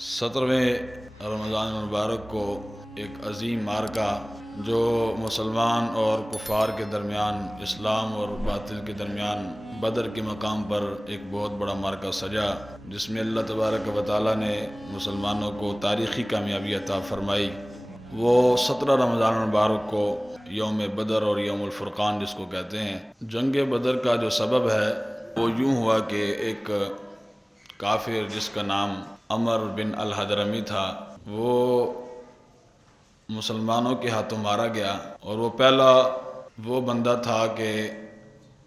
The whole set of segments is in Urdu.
17ویں رمضان المبارک کو ایک عظیم معرکہ جو مسلمان اور کفار کے درمیان، اسلام اور باطل کے درمیان بدر کے مقام پر ایک بہت بڑا معرکہ سجا، جس میں اللہ تبارک و تعالیٰ نے مسلمانوں کو تاریخی کامیابی عطا فرمائی۔ وہ 17 رمضان المبارک کو یوم بدر اور یوم الفرقان جس کو کہتے ہیں۔ جنگ بدر کا جو سبب ہے وہ یوں ہوا کہ ایک کافر جس کا نام عمر بن الحضرمی تھا، وہ مسلمانوں کے ہاتھوں مارا گیا، اور وہ پہلا وہ بندہ تھا کہ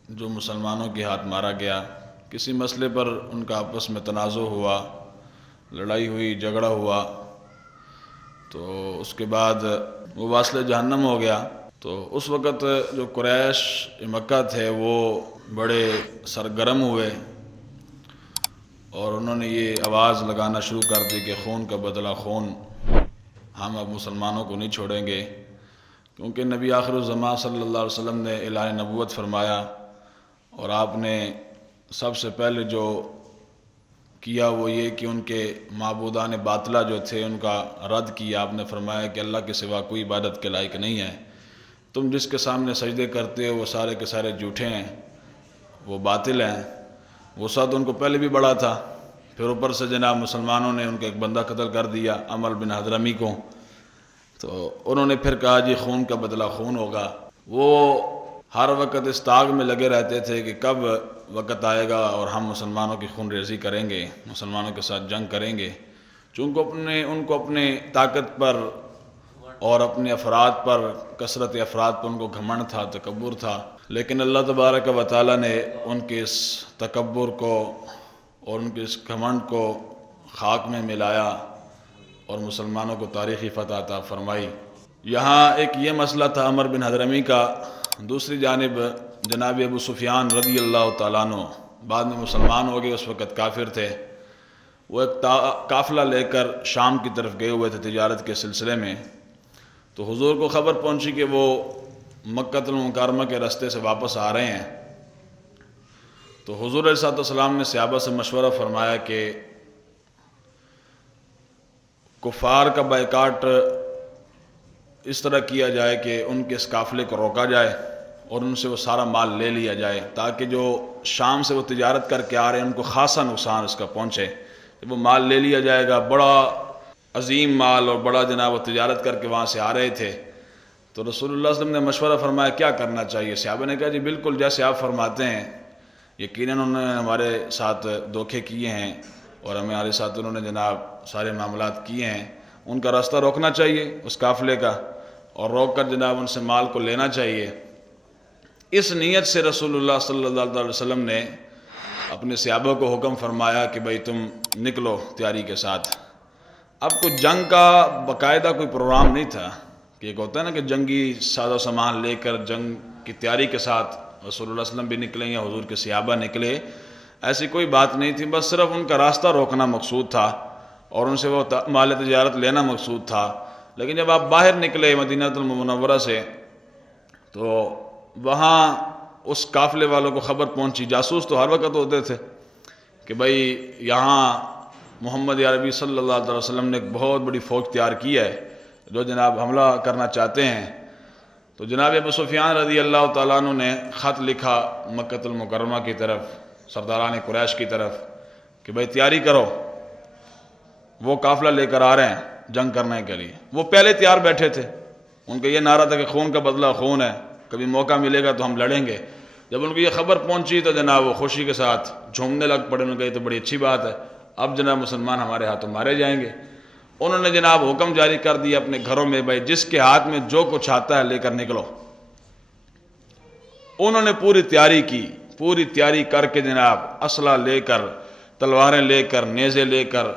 جو مسلمانوں کے ہاتھ مارا گیا۔ کسی مسئلے پر ان کا آپس میں تنازع ہوا، لڑائی ہوئی، جھگڑا ہوا، تو اس کے بعد وہ واصل جہنم ہو گیا۔ تو اس وقت جو قریش مکہ تھے وہ بڑے سرگرم ہوئے، اور انہوں نے یہ آواز لگانا شروع کر دی کہ خون کا بدلہ خون، ہم اب مسلمانوں کو نہیں چھوڑیں گے، کیونکہ نبی آخر الزمان صلی اللہ علیہ وسلم نے اعلان نبوت فرمایا، اور آپ نے سب سے پہلے جو کیا وہ یہ کہ ان کے معبودان باطلہ جو تھے ان کا رد کیا۔ آپ نے فرمایا کہ اللہ کے سوا کوئی عبادت کے لائق نہیں ہے، تم جس کے سامنے سجدے کرتے ہو وہ سارے کے سارے جھوٹے ہیں، وہ باطل ہیں۔ غصہ تو ان کو پہلے بھی بڑا تھا، پھر اوپر سے جناب مسلمانوں نے ان کا ایک بندہ قتل کر دیا، عمر بن حضرمی کو، تو انہوں نے پھر کہا جی خون کا بدلہ خون ہوگا۔ وہ ہر وقت اس تاغ میں لگے رہتے تھے کہ کب وقت آئے گا اور ہم مسلمانوں کی خون ریزی کریں گے، مسلمانوں کے ساتھ جنگ کریں گے، چونکہ ان کو اپنے طاقت پر اور اپنے افراد پر، کثرت افراد پر ان کو گھمنڈ تھا، تکبر تھا۔ لیکن اللہ تبارک و تعالیٰ نے ان کے اس تکبر کو اور ان کے اس گھمنڈ کو خاک میں ملایا اور مسلمانوں کو تاریخی فتح عطا فرمائی۔ یہاں ایک یہ مسئلہ تھا عمر بن حضرمی کا۔ دوسری جانب جناب ابو سفیان رضی اللہ تعالیٰ عنہ بعد میں مسلمان ہو گئے، اس وقت کافر تھے۔ وہ ایک قافلہ لے کر شام کی طرف گئے ہوئے تھے تجارت کے سلسلے میں، تو حضور کو خبر پہنچی کہ وہ مکہ المکرمہ کے راستے سے واپس آ رہے ہیں۔ تو حضور علیہ السلام نے صحابہ سے مشورہ فرمایا کہ کفار کا بائیکاٹ اس طرح کیا جائے کہ ان کے اس قافلے کو روکا جائے اور ان سے وہ سارا مال لے لیا جائے، تاکہ جو شام سے وہ تجارت کر کے آ رہے ہیں ان کو خاصا نقصان اس کا پہنچے۔ جب وہ مال لے لیا جائے گا، بڑا عظیم مال اور بڑا جناب وہ تجارت کر کے وہاں سے آ رہے تھے، تو رسول اللہ صلی اللہ علیہ وسلم نے مشورہ فرمایا کیا کرنا چاہیے۔ صحابہ نے کہا جی بالکل جیسے آپ فرماتے ہیں، یقیناً انہوں نے ہمارے ساتھ دھوکے کیے ہیں اور ہمارے ساتھ انہوں نے جناب سارے معاملات کیے ہیں، ان کا راستہ روکنا چاہیے اس قافلے کا، اور روک کر جناب ان سے مال کو لینا چاہیے۔ اس نیت سے رسول اللہ صلی اللہ علیہ وسلم نے اپنے صحابہ کو حکم فرمایا کہ بھئی تم نکلو تیاری کے ساتھ۔ اب کوئی جنگ کا باقاعدہ کوئی پروگرام نہیں تھا کہ ایک ہوتا ہے نا کہ جنگی ساز و سامان لے کر جنگ کی تیاری کے ساتھ رسول اللہ صلی اللہ علیہ وسلم بھی نکلے یا حضور کے صحابہ نکلے، ایسی کوئی بات نہیں تھی، بس صرف ان کا راستہ روکنا مقصود تھا اور ان سے وہ مال تجارت لینا مقصود تھا۔ لیکن جب آپ باہر نکلے مدینہ المنورہ سے، تو وہاں اس قافلے والوں کو خبر پہنچی، جاسوس تو ہر وقت ہوتے تھے، کہ بھئی یہاں محمد عربی صلی اللہ علیہ وسلم نے ایک بہت بڑی فوج تیار کی ہے جو جناب حملہ کرنا چاہتے ہیں۔ تو جناب ابو سفیان رضی اللہ تعالیٰ عنہ نے خط لکھا مکہ المکرمہ کی طرف، سرداران قریش کی طرف، کہ بھئی تیاری کرو، وہ قافلہ لے کر آ رہے ہیں جنگ کرنے کے لیے۔ وہ پہلے تیار بیٹھے تھے، ان کا یہ نعرہ تھا کہ خون کا بدلہ خون ہے، کبھی موقع ملے گا تو ہم لڑیں گے۔ جب ان کو یہ خبر پہنچی تو جناب وہ خوشی کے ساتھ جھومنے لگ پڑے، انہوں نے کہا یہ تو بڑی اچھی بات ہے، اب جناب مسلمان ہمارے ہاتھوں مارے جائیں گے۔ انہوں نے جناب حکم جاری کر دیا اپنے گھروں میں، بھائی جس کے ہاتھ میں جو کچھ آتا ہے لے کر نکلو۔ انہوں نے پوری تیاری کی، پوری تیاری کر کے جناب اسلحہ لے کر، تلواریں لے کر، نیزے لے کر،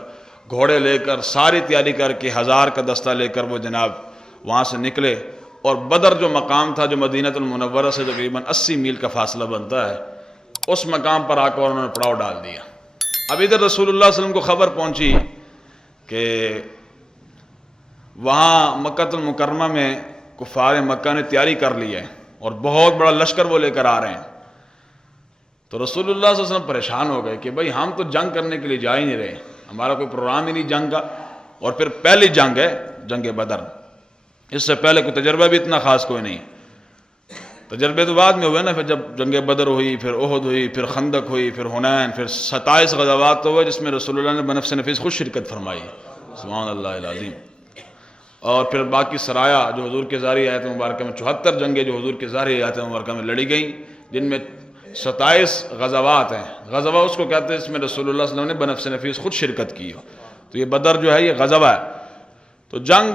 گھوڑے لے کر، ساری تیاری کر کے 1000 کا دستہ لے کر وہ جناب وہاں سے نکلے، اور بدر جو مقام تھا جو مدینہ المنورہ سے تقریباً 80 میل کا فاصلہ بنتا ہے، اس مقام پر آ کر انہوں نے پڑاؤ ڈال دیا۔ اب ادھر رسول اللہ صلی اللہ علیہ وسلم کو خبر پہنچی کہ وہاں مکہ المکرمہ میں کفار مکہ نے تیاری کر لی ہے اور بہت بڑا لشکر وہ لے کر آ رہے ہیں۔ تو رسول اللہ صلی اللہ علیہ وسلم پریشان ہو گئے کہ بھئی ہم تو جنگ کرنے کے لیے جا ہی نہیں رہے، ہمارا کوئی پروگرام ہی نہیں جنگ کا، اور پھر پہلی جنگ ہے جنگ بدر، اس سے پہلے کوئی تجربہ بھی اتنا خاص کوئی نہیں۔ تجربے تو بعد میں ہوئے نا، پھر جب جنگ بدر ہوئی، پھر احد ہوئی، پھر خندق ہوئی، پھر حنین، پھر 27 غزوات تو ہوئے جس میں رسول اللہ نے بنفس نفیس خود شرکت فرمائی، سبحان اللہ العظیم۔ اور پھر باقی سرایا جو حضور کے ذریعے آیت مبارکہ میں 74 جنگیں جو حضور کے ذریعے آیت مبارکہ میں لڑی گئیں، جن میں 27 غزوات ہیں۔ غزوہ اس کو کہتے ہیں جس میں رسول اللہ صلی اللہ علیہ وسلم نے بنفس نفیس خود شرکت کی ہو، تو یہ بدر جو ہے یہ غزوہ ہے۔ تو جنگ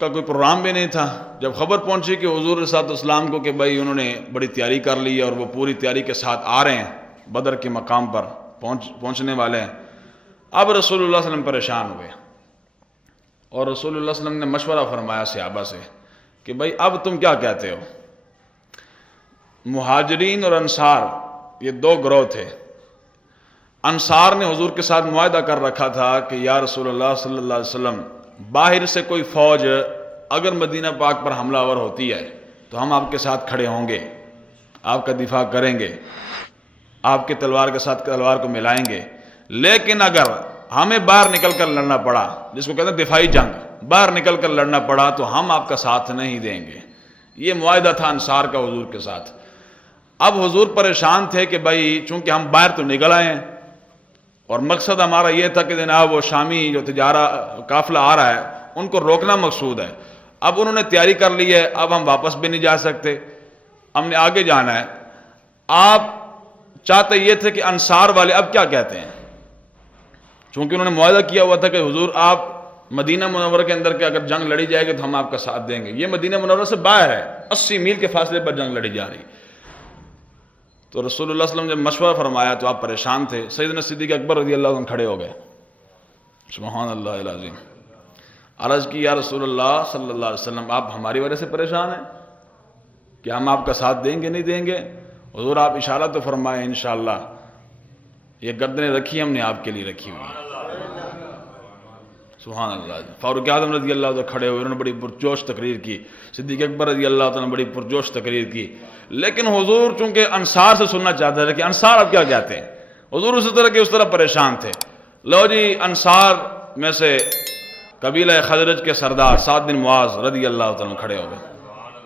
کا کوئی پروگرام بھی نہیں تھا۔ جب خبر پہنچی کہ حضور صلی اللہ علیہ وسلم کو کہ بھائی انہوں نے بڑی تیاری کر لی ہے اور وہ پوری تیاری کے ساتھ آ رہے ہیں، بدر کے مقام پر پہنچنے والے ہیں، اب رسول اللہ صلی اللہ علیہ وسلم پریشان ہوئے، اور رسول اللہ صلی اللہ علیہ وسلم نے مشورہ فرمایا صحابہ سے کہ بھائی اب تم کیا کہتے ہو؟ مہاجرین اور انصار یہ دو گروہ تھے۔ انصار نے حضور کے ساتھ معاہدہ کر رکھا تھا کہ یا رسول اللہ صلی اللہ علیہ وسلم، باہر سے کوئی فوج اگر مدینہ پاک پر حملہ آور ہوتی ہے تو ہم آپ کے ساتھ کھڑے ہوں گے، آپ کا دفاع کریں گے، آپ کے تلوار کے ساتھ تلوار کو ملائیں گے، لیکن اگر ہمیں باہر نکل کر لڑنا پڑا، جس کو کہتے ہیں دفاعی جنگ، باہر نکل کر لڑنا پڑا تو ہم آپ کا ساتھ نہیں دیں گے۔ یہ معاہدہ تھا انصار کا حضور کے ساتھ۔ اب حضور پریشان تھے کہ بھائی چونکہ ہم باہر تو نکل آئے ہیں اور مقصد ہمارا یہ تھا کہ جناب وہ شامی جو قافلہ آ رہا ہے ان کو روکنا مقصود ہے، اب انہوں نے تیاری کر لی ہے، اب ہم واپس بھی نہیں جا سکتے، ہم نے آگے جانا ہے۔ آپ چاہتے یہ تھے کہ انصار والے اب کیا کہتے ہیں، چونکہ انہوں نے معاہدہ کیا ہوا تھا کہ حضور آپ مدینہ منورہ کے اندر کے اگر جنگ لڑی جائے گی تو ہم آپ کا ساتھ دیں گے، یہ مدینہ منورہ سے باہر ہے، 80 میل کے فاصلے پر جنگ لڑی جا رہی۔ تو رسول اللہ صلی اللہ علیہ وسلم جب مشورہ فرمایا تو آپ پریشان تھے۔ سیدنا صدیق اکبر رضی اللہ عنہ کھڑے ہو گئے، سبحان اللہ العظیم، عرض کی یا رسول اللہ صلی اللہ علیہ وسلم آپ ہماری وجہ سے پریشان ہیں کہ ہم آپ کا ساتھ دیں گے نہیں دیں گے؟ حضور آپ اشارہ تو فرمائیں، انشاءاللہ یہ گردنیں رکھی ہم نے آپ کے لیے رکھی ہوئی ہیں، سبحان اللہ۔ فاروق اعظم رضی اللہ عنہ کھڑے ہوئے، انہوں نے بڑی پرجوش تقریر کی، صدیق اکبر رضی اللہ عنہ نے بڑی پرجوش تقریر کی، لیکن حضور چونکہ انصار سے سننا چاہتے تھے کہ انصار اب کیا کہتے ہیں، حضور اس طرح پریشان تھے۔ لو جی انصار میں سے قبیلہ خزرج کے سردار سعد بن معاذ رضی اللہ عنہ کھڑے ہو گئے،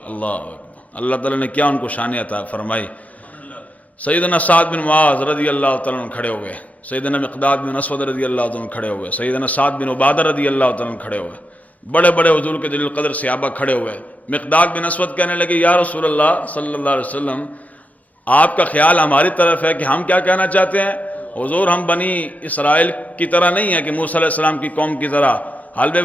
اللہ اکبر، اللہ تعالیٰ نے کیا ان کو شان عطا فرمائی۔ سیدنا سعد بن معاذ رضی اللہ تعالیٰ عنہ کھڑے ہوئے، سیدنا مقداد بن اسود رضی اللہ عنہ کھڑے ہوئے، سیدنا سعد بن عبادہ رضی اللہ تعالیٰ عنہ کھڑے ہوئے، بڑے بڑے حضور کے جلیل القدر صحابہ کھڑے ہوئے۔ مقداد بن اسود کہنے لگے یا رسول اللہ صلی اللہ علیہ وسلم آپ کا خیال ہماری طرف ہے کہ ہم کیا کہنا چاہتے ہیں؟ حضور ہم بنی اسرائیل کی طرح نہیں ہیں کہ موسیٰ علیہ السلام کی قوم کی طرح حلبے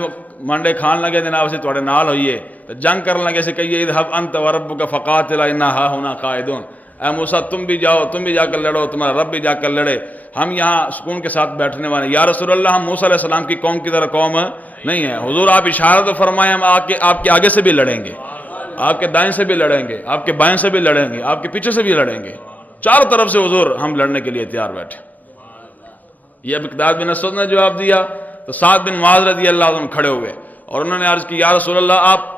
منڈے کھان لگے جناب سے توڑے نال ہوئیے جنگ کرنے لگے سے کہیے اذهب انت وربک فقاتلا انا ہاہنا قاعدون، اے موسیٰ تم بھی جاؤ، تم بھی جا کر لڑو، تمہارا رب بھی جا کر لڑے، ہم یہاں سکون کے ساتھ بیٹھنے والے۔ یا رسول اللہ ہم موسیٰ علیہ السلام کی قوم کی طرح قوم نہیں ہیں، حضور آپ اشارہ تو فرمائیں، ہم آپ کے آگے سے بھی لڑیں گے، آپ کے دائیں سے بھی لڑیں گے، آپ کے بائیں سے بھی لڑیں گے، آپ کے پیچھے سے بھی لڑیں گے، چاروں طرف سے حضور ہم لڑنے کے لیے تیار بیٹھے۔ یہ مقداد بن اسود نے جواب دیا تو سعد بن معاذ رضی اللہ عنہ کھڑے ہوئے اور انہوں نے عرض کی یا رسول اللہ آپ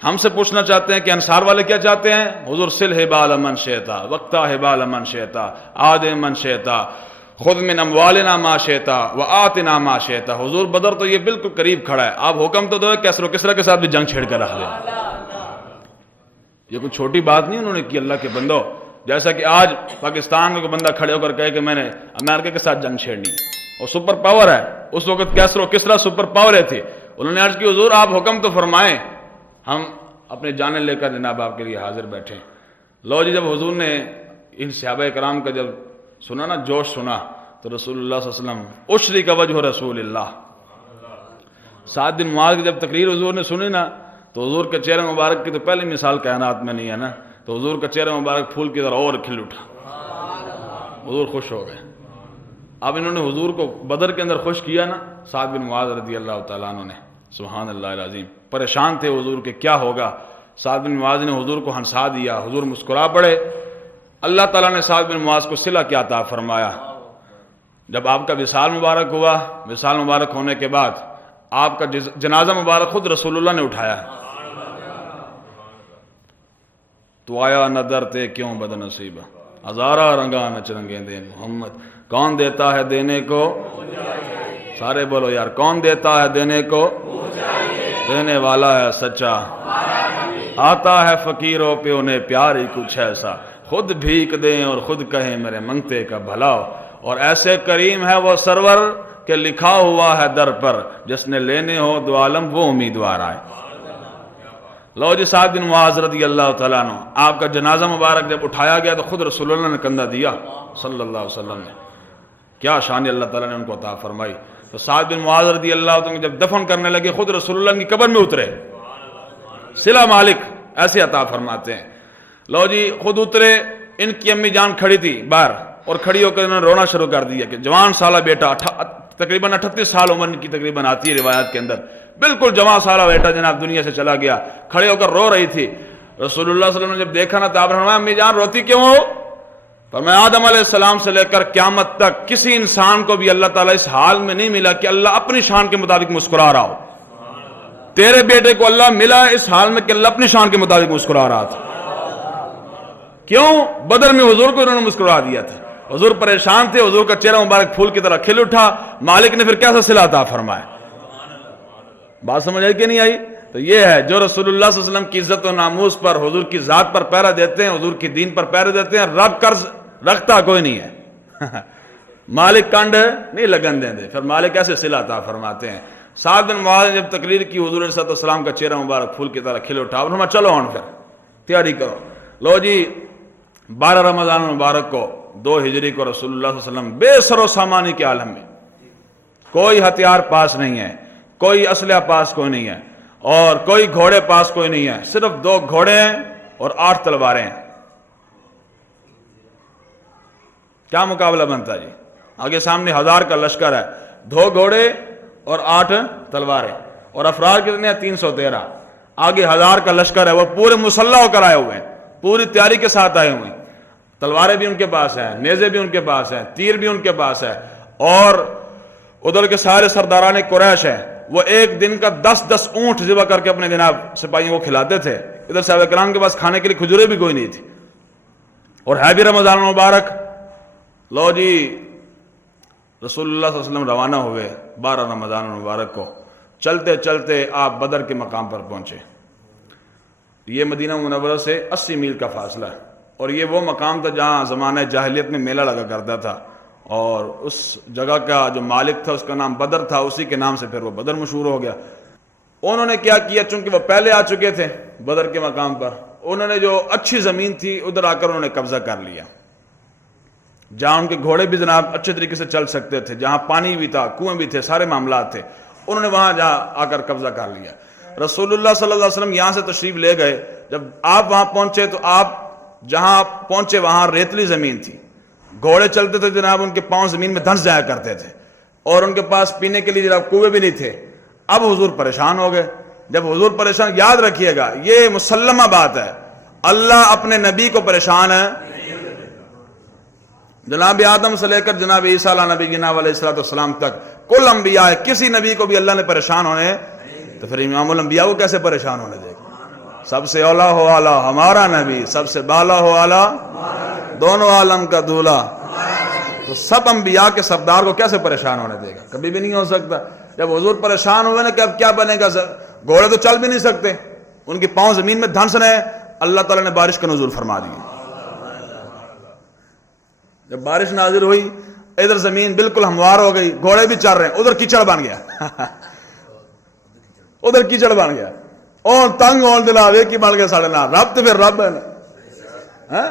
ہم سے پوچھنا چاہتے ہیں کہ انصار والے کیا چاہتے ہیں؟ حضور سل حبال من شئتا وقتا حبال من شئتا عاد من شئتا خذ من اموالنا ما شئتا وآتنا ما شئتا۔ حضور بدر تو یہ بالکل قریب کھڑا ہے، آپ حکم تو دو کیسر و کسرا کے ساتھ بھی جنگ چھیڑ کر رکھ لیں۔ یہ کوئی چھوٹی بات نہیں انہوں نے کی اللہ کے بندوں، جیسا کہ آج پاکستان میں کوئی بندہ کھڑے ہو کر کہے کہ میں نے امریکہ کے ساتھ جنگ چھیڑنی، اور سپر پاور ہے، اس وقت کیسر و کسرا سپر پاور تھے۔ انہوں نے عرض کی حضور آپ حکم تو فرمائیں، ہم اپنے جانیں لے کر جناب آپ کے لیے حاضر بیٹھے۔ لو جی جب حضور نے ان صحابہ کرام کا جب سنا نا، جوش سنا، تو رسول اللہ صلی اللہ علیہ وسلم اشری کا وجہ رسول اللہ، سعد بن معاذ کی جب تقریر حضور نے سنی نا تو حضور کے چہرے مبارک کی تو پہلی مثال کائنات میں نہیں ہے نا، تو حضور کا چہرہ مبارک پھول کی طرح اور کھل اٹھا، حضور خوش ہو گئے۔ اب انہوں نے حضور کو بدر کے اندر خوش کیا نا سعد بن معاذ رضی اللہ تعالیٰ عنہ نے، سبحان اللہ العظیم، پریشان تھے حضور کے کیا ہوگا۔ سعد بن معاذ نے حضور کو ہنسا دیا، حضور مسکرا پڑے۔ اللہ تعالیٰ نے سعد بن معاذ کو صلہ کیا عطا فرمایا۔ جب آپ کا وصال مبارک ہوا، وصال مبارک ہونے کے بعد آپ کا جنازہ مبارک خود رسول اللہ نے اٹھایا۔ تو آیا نظر تے کیوں بد نصیب، ہزارہ رنگا نچ رنگیں دے محمد، کون دیتا ہے دینے کو، سارے بولو یار، کون دیتا ہے دینے کو؟ دینے والا ہے سچا، آتا ہے فقیروں پہ انہیں پیار ہی کچھ ایسا، خود بھیک دیں اور خود کہیں میرے منگتے کا بھلا ہو۔ اور ایسے کریم ہے وہ سرور کہ لکھا ہوا ہے در پر، جس نے لینے ہو دو عالم وہ امیدوار آئے۔ لو جی، سعد بن معاذ رضی اللہ تعالیٰ عنہ، آپ کا جنازہ مبارک جب اٹھایا گیا تو خود رسول اللہ نے کندھا دیا صلی اللہ علیہ وسلم نے۔ کیا شان اللہ تعالیٰ نے ان کو عطا فرمائی۔ تو سعد بن معاذ رضی اللہ تعالیٰ جب دفن کرنے لگے خود رسول اللہ کی قبر میں اترے، صلہ مالک ایسے عطا فرماتے ہیں۔ لو جی، خود اترے، ان کی امی جان کھڑی تھی باہر، اور کھڑی ہو کر انہوں نے رونا شروع کر دیا کہ جوان سالہ بیٹا، تقریباً 38 سال عمر کی تقریباً آتی ہے روایت کے اندر، بالکل جوان سالہ بیٹا جناب دنیا سے چلا گیا، کھڑے ہو کر رو رہی تھی۔ رسول اللہ صلی اللہ علیہ وسلم نے جب دیکھا نا تو آپ نے فرمایا امی جان روتی کیوں ہو؟ فرمایا آدم علیہ السلام سے لے کر قیامت تک کسی انسان کو بھی اللہ تعالیٰ اس حال میں نہیں ملا کہ اللہ اپنی شان کے مطابق مسکرا رہا ہو۔ تیرے بیٹے کو اللہ ملا اس حال میں کہ اللہ اپنی شان کے مطابق مسکرا رہا تھا۔ کیوں؟ بدر میں حضور کو انہوں نے مسکرا دیا تھا، حضور پریشان تھے، حضور کا چہرہ مبارک پھول کی طرح کھل اٹھا، مالک نے پھر کیسا صلہ عطا فرمایا۔ بات سمجھ آئی کہ نہیں آئی؟ تو یہ ہے جو رسول اللہ صلی اللہ علیہ وسلم کی عزت و ناموس پر، حضور کی ذات پر پہرا دیتے ہیں، حضور کی دین پر پہرا دیتے ہیں، رب قرض رکھتا کوئی نہیں ہے مالک کنڈ نہیں لگن دیں دے، پھر مالک ایسے صلہ عطا فرماتے ہیں۔ سعد بن معاذ جب تقریر کی، حضور علیہ السلام کا چہرہ مبارک پھول کی طرح کھل اٹھا، اور چلو ہن پھر تیاری کرو۔ لو جی، 12 رمضان مبارک کو 2 ہجری کو رسول اللہ صلی اللہ علیہ وسلم بے سر و سامانی کے عالم میں، کوئی ہتھیار پاس نہیں ہے، کوئی اسلحہ پاس کوئی نہیں ہے، اور کوئی گھوڑے پاس کوئی نہیں ہے، صرف 2 گھوڑے ہیں اور 8 تلواریں ہیں۔ کیا مقابلہ بنتا جی؟ آگے سامنے 1000 کا لشکر ہے، 2 گھوڑے اور 8 تلواریں، اور افراد کتنے ہیں؟ 313۔ آگے 1000 کا لشکر ہے، وہ پورے مسلح ہو کر آئے ہوئے ہیں، پوری تیاری کے ساتھ آئے ہوئے ہیں، تلواریں بھی ان کے پاس ہیں، نیزے بھی ان کے پاس ہیں، تیر بھی ان کے پاس ہے، اور ادھر کے سارے سرداران قریش ہیں، وہ ایک دن کا 10 اونٹ ذبح کر کے اپنے جناب سپاہیوں کو کھلاتے تھے۔ ادھر صحابہ کرام کے پاس کھانے کے لیے کھجوریں بھی کوئی نہیں تھی، اور ہے بھی رمضان مبارک۔ لو جی، رسول اللہ صلی اللہ علیہ وسلم روانہ ہوئے 12 رمضان مبارک کو، چلتے چلتے آپ بدر کے مقام پر پہنچے۔ یہ مدینہ منورہ سے 80 میل کا فاصلہ ہے، اور یہ وہ مقام تھا جہاں زمانہ جاہلیت میں میلہ لگا کرتا تھا، اور اس جگہ کا جو مالک تھا اس کا نام بدر تھا، اسی کے نام سے پھر وہ بدر مشہور ہو گیا۔ انہوں نے کیا کیا، چونکہ وہ پہلے آ چکے تھے بدر کے مقام پر، انہوں نے جو اچھی زمین تھی ادھر آ کر انہوں نے قبضہ کر لیا، جہاں ان کے گھوڑے بھی جناب اچھے طریقے سے چل سکتے تھے، جہاں پانی بھی تھا، کنویں بھی تھے، سارے معاملات تھے، انہوں نے وہاں جہاں آ کر قبضہ کر لیا۔ رسول اللہ صلی اللہ علیہ وسلم یہاں سے تشریف لے گئے، جب آپ وہاں پہنچے تو آپ جہاں پہنچے وہاں ریتلی زمین تھی، گھوڑے چلتے تھے جناب، ان کے پاؤں زمین میں دھنس جایا کرتے تھے، اور ان کے پاس پینے کے لیے جناب کنویں بھی نہیں تھے۔ اب حضور پریشان ہو گئے۔ جب حضور پریشان، یاد رکھیے گا یہ مسلمہ بات ہے، اللہ اپنے نبی کو پریشان ہے، جناب آدم سے لے کر جناب عیسیٰ علیہ نبی جناب علیہ السلام تک کل انبیاء ہے، کسی نبی کو بھی اللہ نے پریشان ہونے، تو پھر امام الانبیاء کو کیسے پریشان ہونے دے گا؟ سب سے اولا ہو اعلیٰ ہمارا نبی، سب سے بالا ہو اعلیٰ دونوں عالم کا دولہ، تو سب انبیاء کے سردار کو کیسے پریشان ہونے دے گا؟ کبھی بھی نہیں ہو سکتا۔ جب حضور پریشان ہوئے نا کہ اب کیا بنے گا، گھوڑے تو چل بھی نہیں سکتے، ان کے پاؤں زمین میں دھنس رہے ہیں، اللہ تعالیٰ نے بارش کا نزول فرما دی۔ جب بارش نازل ہوئی، ادھر زمین بالکل ہموار ہو گئی، گھوڑے بھی چل رہے ہیں، ادھر کیچڑ بن گیا ادھر کیچڑ بن گیا، اور تنگ اور دلاوے کی بن گیا ساڑھے نا، رب تو پھر رب ہے نا،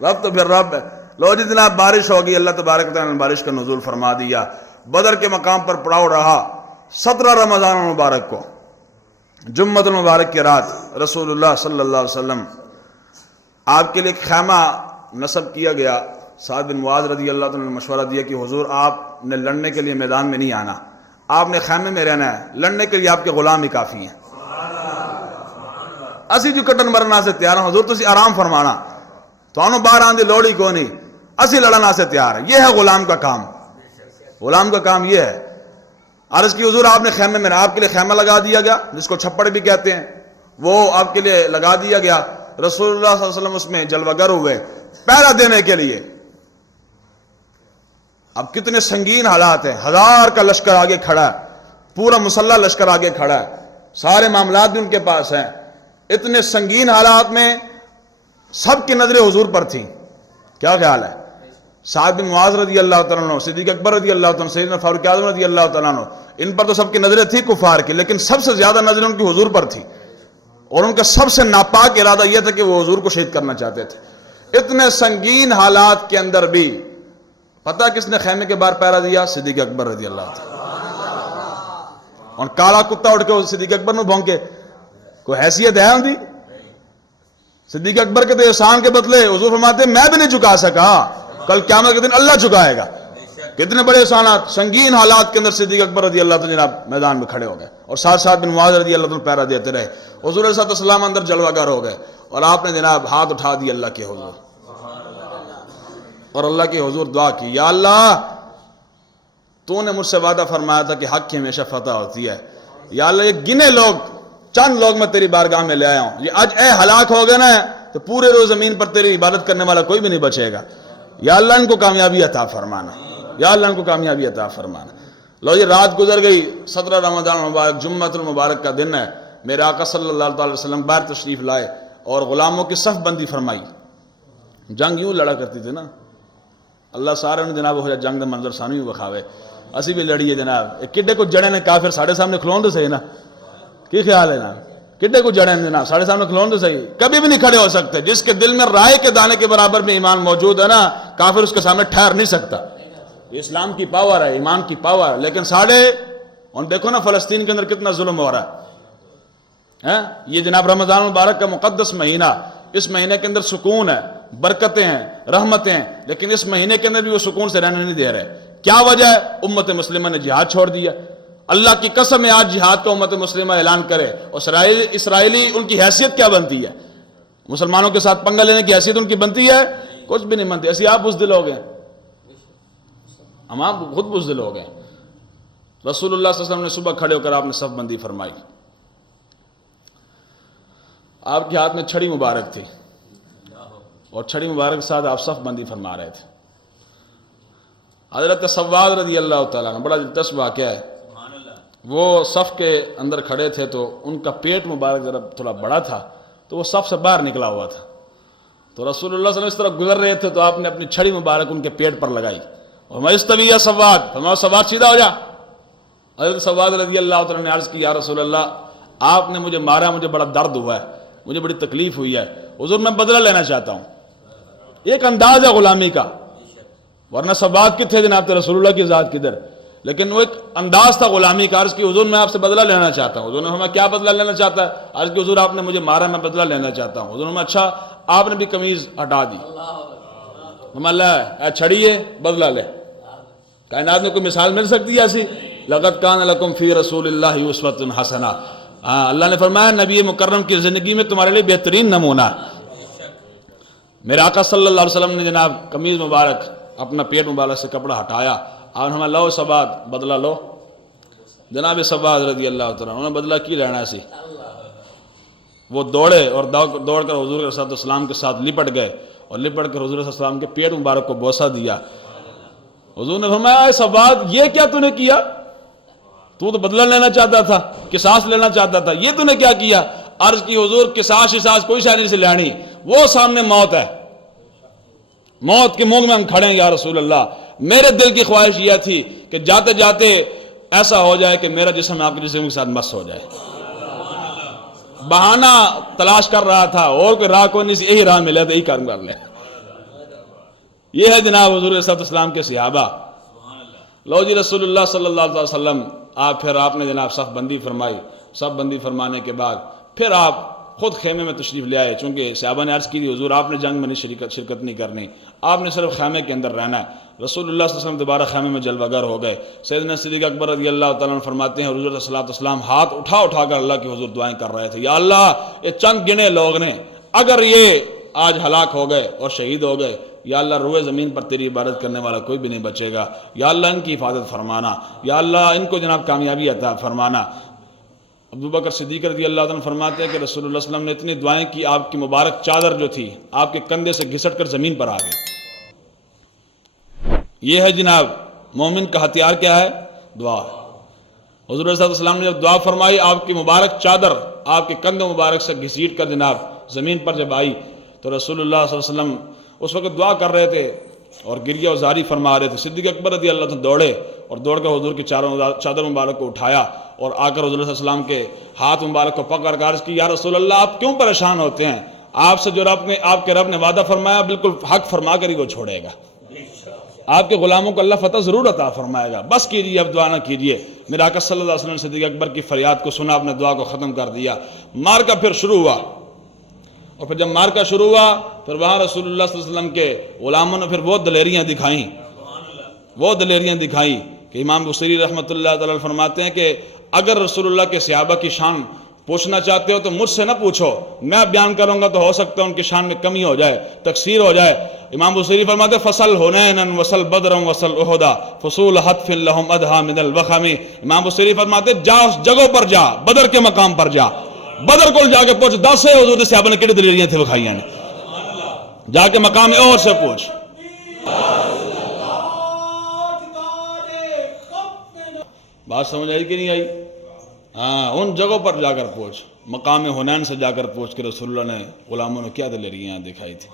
رب تو پھر رب ہے۔ لو جی جناب بارش ہوگی، اللہ تبارک و تعالیٰ نے بارش کا نزول فرما دیا۔ بدر کے مقام پر پڑاؤ رہا۔ 17 رمضان المبارک کو جمعۃ المبارک کی رات رسول اللہ صلی اللہ علیہ وسلم آپ کے لیے ایک خیمہ نصب کیا گیا۔ سعد بن معاذ رضی اللہ عنہ نے مشورہ دیا کہ حضور آپ نے لڑنے کے لیے میدان میں نہیں آنا، آپ نے خیمے میں رہنا ہے، لڑنے کے لیے آپ کے غلام ہی کافی ہیں۔ اسی جو کٹن مرنا سے تیار ہیں حضور، تسی آرام فرمانا، تو انہوں باہر آن دی لوڑی کو نہیں، اسی لڑنا سے تیار ہیں۔ یہ ہے غلام کا کام، غلام کا کام یہ ہے۔ عرض کی حضور آپ نے خیمے میں، آپ کے لیے خیمہ لگا دیا گیا جس کو چھپڑ بھی کہتے ہیں، وہ آپ کے لیے لگا دیا گیا۔ رسول اللہ صلی اللہ علیہ وسلم اس میں جلوہ گر ہوئے پہرا دینے کے لیے۔ اب کتنے سنگین حالات ہیں، 1000 کا لشکر آگے کھڑا ہے، پورا مسلح لشکر آگے کھڑا ہے، سارے معاملات بھی ان کے پاس ہیں، اتنے سنگین حالات میں سب کی نظریں حضور پر تھیں. کیا خیال ہے؟ سعد بن معاذ رضی اللہ تعالیٰ عنہ، صدیق اکبر رضی اللہ تعالیٰ عنہ، سیدنا فاروق اعظم رضی اللہ تعالیٰ عنہ، ان پر تو سب کی نظریں تھی کفار کی، لیکن سب سے زیادہ نظریں ان کی حضور پر تھی، اور ان کا سب سے ناپاک ارادہ یہ تھا کہ وہ حضور کو شہید کرنا چاہتے تھے. اتنے سنگین حالات کے اندر بھی پتہ کس نے خیمے کے باہر پہرا دیا؟ صدیق اکبر رضی اللہ تعالیٰ. اور کالا کتا اٹھ کے صدیق اکبر نے بھونکے، کوئی حیثیت ہے ان دی؟ صدیق اکبر کے تو احسان کے بدلے حضور فرماتے ہیں میں بھی نہیں چکا سکا، کل قیامت کے دن اللہ چکائے گا. کتنے بڑے احسانات، سنگین حالات کے اندر صدیق اکبر رضی اللہ تعالیٰ جناب میدان میں کھڑے ہو گئے، اور ساتھ ساتھ بن معاذ رضی اللہ تعالیٰ پہرا دیتے رہے. حضور علیہ السلام اندر جلوہ گر ہو گئے، اور آپ نے جناب ہاتھ اٹھا دی اللہ کے حضور، اور اللہ کے حضور دعا کی، یا اللہ تو نے مجھ سے وعدہ فرمایا تھا کہ حق کی ہمیشہ فتح ہوتی ہے، یا اللہ یہ گنے لوگ، چند لوگ میں تیری بارگاہ میں لے آیا ہوں، یہ آج اے ہلاک ہو گئے نا تو پورے روز زمین پر تیری عبادت کرنے والا کوئی بھی نہیں بچے گا. یا اللہ ان کو کامیابی عطا فرمانا، یا اللہ ان کو کامیابی عطا فرمانا. لو یہ رات گزر گئی، 17 رمضان المبارک جمعۃ المبارک کا دن ہے، میرے آقا صلی اللہ علیہ وسلم باہر تشریف لائے اور غلاموں کی صف بندی فرمائی. جنگ یوں لڑا کرتی تھی نا، اللہ سارے نے جناب ہو جائے جنگ دے منظر سانو بھی بخاوے، اسی بھی لڑیے جناب. ایک کڈے کو جڑے نے کافر ساڑھے سامنے کھلون تو صحیح نا، کی خیال ہے نا؟ کڈے کو جڑے نے جناب ساڑھے سامنے کھلون تو صحیح، کبھی بھی نہیں کھڑے ہو سکتے. جس کے دل میں رائے کے دانے کے برابر میں ایمان موجود ہے نا، کافر اس کے سامنے ٹھہر نہیں سکتا. یہ اسلام کی پاور ہے، ایمان کی پاور ہے. لیکن اور دیکھو نا فلسطین کے اندر کتنا ظلم ہو رہا ہے. یہ جناب رمضان المبارک کا مقدس مہینہ، اس مہینے کے اندر سکون ہے، برکتیں ہیں، رحمتیں ہیں، لیکن اس مہینے کے اندر بھی وہ سکون سے رہنے نہیں دے رہے. کیا وجہ ہے؟ امت مسلمہ نے جہاد چھوڑ دیا. اللہ کی قسم ہے آج جہاد کا امت مسلمہ اعلان کرے، اور اسرائیلی ان کی حیثیت کیا بنتی ہے؟ مسلمانوں کے ساتھ پنگا لینے کی حیثیت ان کی بنتی ہے؟ کچھ بھی نہیں بنتی. ایسی آپ بزدل ہو گئے، ہم آپ خود بزدل ہو گئے. رسول اللہ صلی اللہ علیہ وسلم نے صبح کھڑے ہو کر آپ نے صف بندی فرمائی، آپ کے ہاتھ میں چھڑی مبارک تھی، اور چھڑی مبارک کے ساتھ آپ صف بندی فرما رہے تھے. حضرت سواد رضی اللہ تعالیٰ عنہ، بڑا دلچسپ واقعہ ہے، وہ صف کے اندر کھڑے تھے تو ان کا پیٹ مبارک ذرا تھوڑا بڑا تھا، تو وہ صف سے باہر نکلا ہوا تھا. تو رسول اللہ صلی اللہ علیہ وسلم اس طرح گزر رہے تھے تو آپ نے اپنی چھڑی مبارک ان کے پیٹ پر لگائی، اور میں استوی یا سواد، فرمایا سواد سیدھا ہو جا. حضرت سواد رضی اللہ تعالیٰ نے عرض کی، یا رسول اللہ آپ نے مجھے مارا، مجھے بڑا درد ہوا ہے، مجھے بڑی تکلیف ہوئی ہے، حضور میں بدلہ لینا چاہتا ہوں. ایک انداز ہے غلامی کا، ورنہ سواد کتنے جناب تھے، رسول اللہ کی ذات کدھر، لیکن وہ ایک انداز تھا غلامی کا. عرض کی حضور میں آپ سے بدلہ لینا چاہتا ہوں. حضور نے فرمایا کیا بدلہ لینا چاہتا ہے؟ عرض کی حضور آپ نے مجھے مارا، میں بدلہ لینا چاہتا ہوں. حضور نے اچھا، آپ نے بھی قمیض ہٹا دی. اللہ چھڑیے بدلہ لے. کائنات میں کوئی مثال مل سکتی ہے ایسی؟ لقد کان لکم فی رسول اللہ اسوۃ حسنہ. ہاں، اللہ نے فرمایا نبی مکرم کی زندگی میں تمہارے لیے بہترین نمونہ ہے. میرے آقا صلی اللہ علیہ وسلم نے جناب قمیض مبارک اپنا پیٹ مبارک سے کپڑا ہٹایا، اور ہمیں لو سواد بدلہ لو. جناب سواد رضی اللہ تعالیٰ انہوں نے بدلہ کی لینا ایسی. وہ دوڑے اور دوڑ کر حضور صلی اللہ علیہ وسلم کے ساتھ لپٹ گئے، اور لپٹ کر حضور صلی اللہ علیہ وسلم کے پیٹ مبارک کو بوسہ دیا. حضور نے فرمایا اے سواد یہ کیا تو نے کیا؟ تو بدلہ لینا چاہتا تھا، قصاص لینا چاہتا تھا، یہ تو نے کیا کیا؟ عرض کی حضور قصاص کوئی شاید نہیں سے لانی، وہ سامنے موت ہے، موت کے منہ میں ہم کھڑے ہیں یا رسول اللہ. میرے دل کی خواہش یہ تھی کہ جاتے جاتے ایسا ہو جائے کہ میرا جسم آپ کے جسم کے ساتھ مس ہو جائے. بہانہ تلاش کر رہا تھا، اور کوئی راہ کوئی نہیں سی، یہی راہ ملے تو یہی کام کر لے. یہ ہے جناب حضور صلی اللہ علیہ وسلم کے صحابہ. لو جی رسول اللہ صلی اللہ علیہ وسلم پھر آپ نے جناب صف بندی فرمائی. صف بندی فرمانے کے بعد پھر آپ خود خیمے میں تشریف لے آئے، چونکہ صحابہ نے عرض کی تھی حضور آپ نے جنگ میں نہیں شرکت نہیں کرنی، آپ نے صرف خیمے کے اندر رہنا ہے. رسول اللہ صلی اللہ علیہ وسلم دوبارہ خیمے میں جلوہ گر ہو گئے. سیدنا صدیق اکبر رضی اللہ تعالیٰ عنہ فرماتے ہیں حضور صلی اللہ علیہ وسلم ہاتھ اٹھا کر اللہ کے حضور دعائیں کر رہے تھے، یا اللہ یہ چند گنے لوگ نے، اگر یہ آج ہلاک ہو گئے اور شہید ہو گئے، یا اللہ روئے زمین پر تیری عبادت کرنے والا کوئی بھی نہیں بچے گا. یا اللہ ان کی حفاظت فرمانا، یا اللہ ان کو جناب کامیابی عطا فرمانا. ابوبکر صدیق رضی اللہ عنہ فرماتے ہیں کہ رسول اللہ صلی اللہ علیہ وسلم نے اتنی دعائیں کی، آپ کی مبارک چادر جو تھی آپ کے کندھے سے گھسٹ کر زمین پر آ گئی. یہ ہے جناب مومن کا ہتھیار کیا ہے؟ دعا ہے۔ حضور صلی اللہ علیہ وسلم نے جب دعا فرمائی، آپ کی مبارک چادر آپ کے کندھوں مبارک سے گھسیٹ کر جناب زمین پر جب آئی تو رسول اللہ صلی اللہ علیہ وسلم اس وقت دعا کر رہے تھے اور گریہ و زاری فرما رہے تھے۔ صدیق اکبر رضی اللہ عنہ دوڑے اور دوڑ کر حضور کی چادر مبارک کو اٹھایا اور آ کر حضور صلی اللہ علیہ وسلم کے ہاتھ مبارک کو پکڑ کر عرض کی، یا رسول اللہ آپ کیوں پریشان ہوتے ہیں؟ آپ سے جو آپ کے رب نے وعدہ فرمایا بالکل حق فرما کر ہی وہ چھوڑے گا۔ آپ کے غلاموں کو اللہ فتح ضرور عطا فرمائے گا، بس کیجیے، اب دعا نہ کیجیے۔ میرے آقا صلی اللہ علیہ وسلم نے صدیق اکبر کی فریاد کو سنا، اپنے دعا کو ختم کر دیا۔ مارکا پھر شروع ہوا، اور پھر جب مارکا شروع ہوا پھر وہاں رسول اللہ صلی اللہ علیہ وسلم کے غلاموں نے پھر وہ دلیریاں دکھائیں کہ امام بصیری رحمۃ اللہ تعالی فرماتے ہیں کہ اگر رسول اللہ کے صحابہ کی شان پوچھنا چاہتے ہو تو مجھ سے نہ پوچھو، میں بیان کروں گا تو ہو سکتا ہے ان کی شان میں کمی ہو جائے، تقصیر ہو جائے۔ امام بصیری فرماتے ہیں فصل حنینا وصل بدرا وصل احدا فصول حتف لهم ادھا من الوخم۔ امام بصیری فرماتے ہیں جا اس جگہ پر جا، بدر کے مقام پر جا، بدر کو جا کے پوچھ، 10 حضور دے صحابہ نے کیڑی دلیریاں تھے وکھائیاں نے، جا کے مقام احد سے پوچھ۔ بات سمجھ آئی کہ نہیں آئی؟ ہاں، ان جگہوں پر جا کر پوچھ، مقام حنین سے جا کر پوچھ کہ رسول اللہ نے غلاموں نے کیا دلیریاں دکھائی تھی،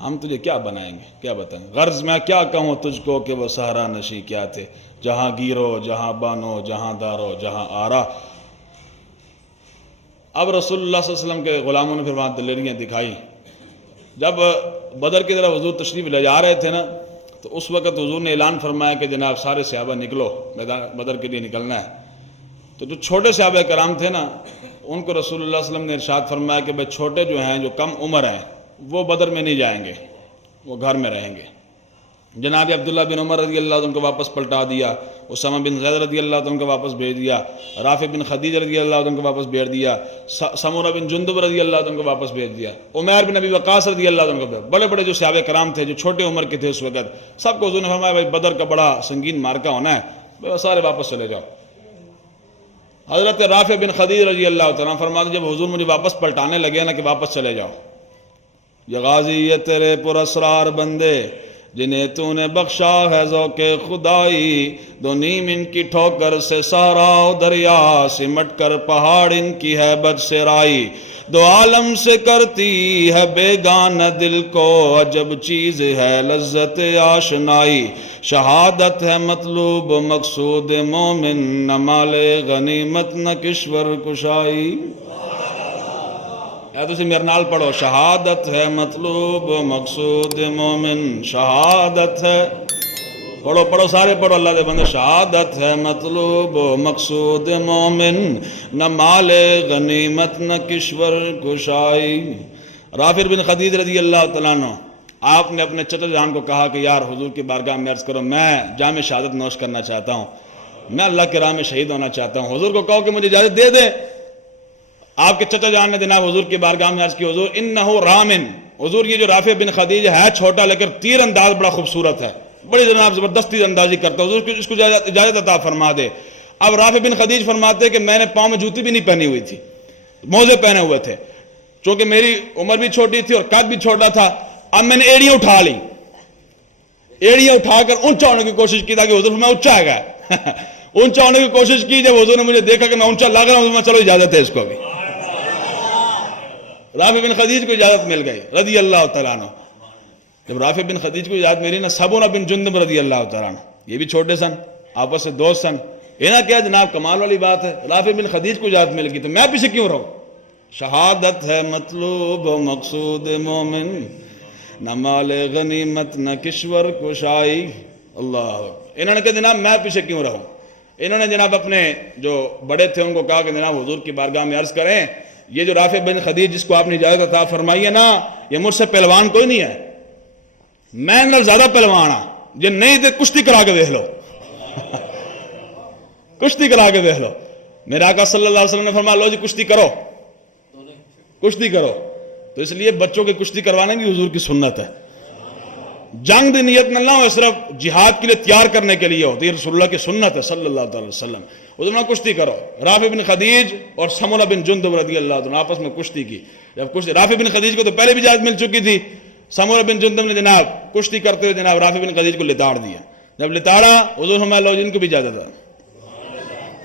ہم تجھے کیا بنائیں گے، کیا بتائیں؟ غرض میں کیا کہوں تجھ کو کہ وہ صحرا نشی کیا تھے، جہاں گیرو جہاں بانو جہاں دارو جہاں آرا۔ اب رسول اللہ صلی اللہ علیہ وسلم کے غلاموں نے پھر وہاں دلیریاں دکھائی۔ جب بدر کی طرف حضور تشریف لے جا رہے تھے نا، تو اس وقت حضور نے اعلان فرمایا کہ جناب سارے صحابہ نکلو، میدان بدر کے لیے نکلنا ہے۔ تو جو چھوٹے صحابہ کرام تھے نا، ان کو رسول اللہ صلی اللہ علیہ وسلم نے ارشاد فرمایا کہ بھائی چھوٹے جو ہیں، جو کم عمر ہیں، وہ بدر میں نہیں جائیں گے، وہ گھر میں رہیں گے۔ جناب عبداللہ بن عمر رضی اللہ عنہ کو واپس پلٹا دیا، اسامہ بن زید رضی اللہ عنہ کو واپس بھیج دیا، رافع بن خدیج رضی اللہ عنہ کو واپس بھیج دیا، سمورہ بن جندب رضی اللہ عنہ کو واپس بھیج دیا، عمیر بن ابی وقاص رضی اللہ عنہ کو، بڑے بڑے جو صحابہ کرام تھے جو چھوٹے عمر کے تھے اس وقت، سب کو حضور نے فرمایا بھائی بدر کا بڑا سنگین مارکا ہونا ہے، سارے واپس چلے جاؤ۔ حضرت رافع بن خدیج رضی اللہ عنہ فرماتے جب حضور مجھے واپس پلٹانے لگے نا کہ واپس چلے جاؤ، یہ غازی یہ تیرے پر اسرار بندے جنہیں تو نے بخشا ہے ذوق خدائی، دو نیم ان کی ٹھوکر سے سارا دریا سمٹ کر پہاڑ ان کی ہے بد سرائی، دو عالم سے کرتی ہے بیگانہ دل کو عجب چیز ہے لذت آشنائی، شہادت ہے مطلوب مقصود مومن نہ مال غنیمت نہ کشور کشائی۔ تسی میرے نال پڑھو، شہادت ہے مطلوب مقصود مومن، شہادت ہے، پڑھو پڑھو سارے پڑھو اللہ دے بندے، شہادت ہے مطلوب مقصود مومن نہ مال غنیمت نہ کشور کشائی۔ رافع بن خدیج رضی اللہ تعالیٰ عنہ آپ نے اپنے چچا جان کو کہا کہ یار حضور کی بارگاہ میں عرض کرو میں جام شہادت نوش کرنا چاہتا ہوں، میں اللہ کے راہ میں شہید ہونا چاہتا ہوں، حضور کو کہو کہ مجھے اجازت دے دے۔ آپ کے چچا جان نے جناب حضور کی بارگاہ میں عرض کی حضور انہو رامن، حضور یہ جو رافع بن خدیج ہے چھوٹا لیکن تیر انداز بڑا خوبصورت ہے، بڑی جناب زبردستی اندازی کرتا ہے، حضور اس کو اجازت عطا فرما دے۔ اب رافع بن خدیج فرماتے کہ میں نے پاؤں میں جوتی بھی نہیں پہنی ہوئی تھی، موزے پہنے ہوئے تھے، چونکہ میری عمر بھی چھوٹی تھی اور قد بھی چھوٹا تھا۔ اب میں نے ایڑیاں اٹھا لی، ایڑیاں اٹھا کر اونچا ہونے کی کوشش کی تاکہ حضور میں اونچا ہے گا اونچا ہونے کی کوشش کی۔ جب حضور نے مجھے دیکھا کہ میں اونچا لگ رہا ہوں، چلو اجازت ہے اس کو بھی۔ رافع بن خدیج کو اجازت مل گئی رضی اللہ تعالیٰ عنہ۔ جب رافع بن خدیج کو اجازت ملی نا، سمورہ بن جندب رضی اللہ تعالیٰ عنہ، یہ بھی چھوٹے سن، آپس سے دوست سن، یہ نہ کیا جناب کمال والی بات ہے، رافع بن خدیج کو اجازت مل گئی تو میں پیچھے کیوں رہوں؟ شہادت ہے مطلوب مقصود مومن نہ مال غنیمت نہ کشور کشائی۔ اللہ، انہوں نے کہا جناب میں پیچھے کیوں رہوں؟ انہوں نے جناب اپنے جو بڑے تھے ان کو کہا کہ جناب حضور کی بارگاہ میں عرض کریں یہ جو رافع بن خدیج جس کو آپ نے اجازت عطا فرمائی ہے نا، یہ مجھ سے پہلوان کوئی نہیں ہے، میں نال زیادہ پہلوان ہاں، جی نہیں تو کشتی کرا کے دیکھ لو کشتی کرا کے دیکھ لو۔ میرے آقا صلی اللہ علیہ وسلم نے فرمایا لو جی کشتی کرو، کشتی کرو۔ تو اس لیے بچوں کی کشتی کروانے بھی حضور کی سنت ہے، جنگ دی نیت نہ ہو، صرف جہاد کے لیے تیار کرنے کے لیے ہو، تو یہ رسول اللہ کی سنت ہے صلی اللہ علیہ وسلم۔ حضور نے کشتی کرو، رافع بن خدیج اور سمورہ بن جندب رضی اللہ عنہ آپس میں کشتی کی۔ جب کشتی، رافع بن خدیج کو تو پہلے بھی اجازت مل چکی تھی، سمورہ بن جندب نے جناب کشتی کرتے ہوئے جناب رافع بن خدیج کو لتاڑ دیا۔ جب لتاڑا حضور فرمایا لو جن کو بھی اجازت ہے.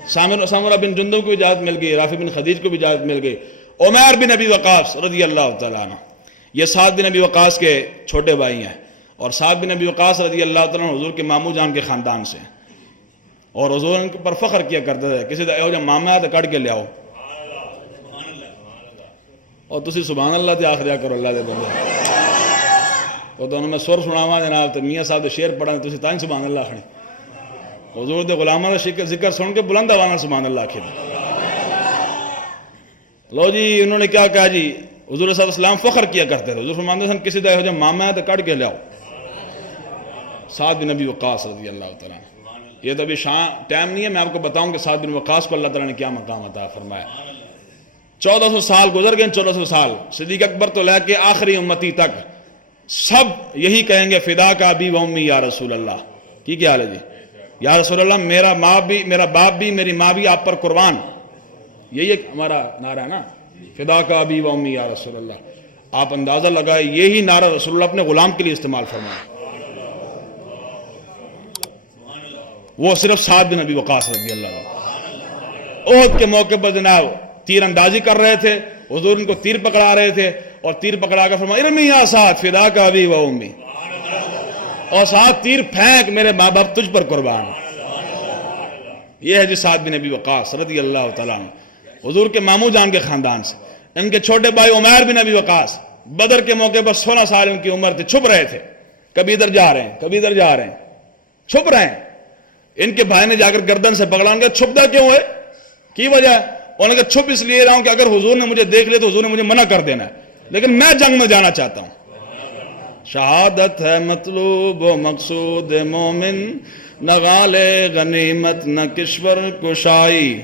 سامرہ بن جندب کو بھی اجازت مل گئی, رافع بن خدیج کو بھی اجازت مل گئی. عمیر بن ابی وقاص رضی اللہ تعالیٰ عنہ, یہ سعد بن ابی وقاص کے چھوٹے بھائی ہیں, اور سعد بن ابی وقاص رضی اللہ تعالیٰ عنہ حضور کے ماموں جان کے خاندان سے, اور حضور ان پر فخر کیا کرتے تھے, کسی دا جب ماما ہے تو کٹ کے لے آؤ, اور تسی سبحان اللہ تے آخریا کرو اللہ دے بندے. وہ تو انہوں میں سر سناوا جناب, تو میاں صاحب دے شعر پڑھا تسی تائیں سبحان اللہ آخری, حضور دے غلامہ دا ذکر سن کے بلند آواز نال سبحان اللہ آخر. لو جی انہوں نے کیا کہا جی, حضور صلی اللہ علیہ وسلم فخر کیا کرتے تھے, حضور فرماتے ہیں کسی دا جب ماما ہے تو کٹ کے لے آؤ. سعد بن ابی وقاص رضی اللہ تعالیٰ عنہ. یہ تو ابھی ٹائم نہیں ہے, میں آپ کو بتاؤں کہ سعد بن وقاص کو اللہ تعالیٰ نے کیا مقام عطا فرمایا. 1400 سال گزر گئے, 1400 سال صدیق اکبر تو لے کے آخری امتی تک سب یہی کہیں گے فدا کا ابی و امی یا رسول اللہ. کی کیا حال ہے جی, یا رسول اللہ میرا باپ بھی میری ماں بھی آپ پر قربان. یہی ایک ہمارا نعرہ ہے نا, فدا کا ابی و امی یا رسول اللہ. آپ اندازہ لگائے یہی نعرہ رسول اللہ اپنے غلام کے لیے استعمال فرمایا, وہ صرف سعد بن ابی وقاص رضی اللہ عنہ. احد کے موقع پر جناب تیر اندازی کر رہے تھے, حضور ان کو تیر پکڑا رہے تھے, اور تیر پکڑا کر فرمایا ارمی یا سعد فدا کا ابی و امی, اور سعد تیر پھینک میرے ماں باپ تجھ پر قربان. یہ ہے جی سعد بن ابی وقاص رضی اللہ تعالیٰ عنہ, حضور کے ماموں جان کے خاندان سے. ان کے چھوٹے بھائی عمیر بن ابی وقاص بدر کے موقع پر 16 سال ان کی عمر تھی, چھپ رہے تھے, کبھی ادھر جا رہے ہیں کبھی ادھر جا رہے ہیں, چھپ رہے ہیں. ان کے بھائی نے جا کر گردن سے پکڑا, ان کا چھپتا کیوں ہے, کی وجہ ہے؟ انہوں نے کہا چھپ اس لیے رہا ہوں کہ اگر حضور نے مجھے دیکھ لیا تو حضور نے مجھے منع کر دینا ہے, لیکن میں جنگ میں جانا چاہتا ہوں. شہادت ہے مطلوب و مقصود مومن, نہ غالے غنیمت نہ کشور کشائی.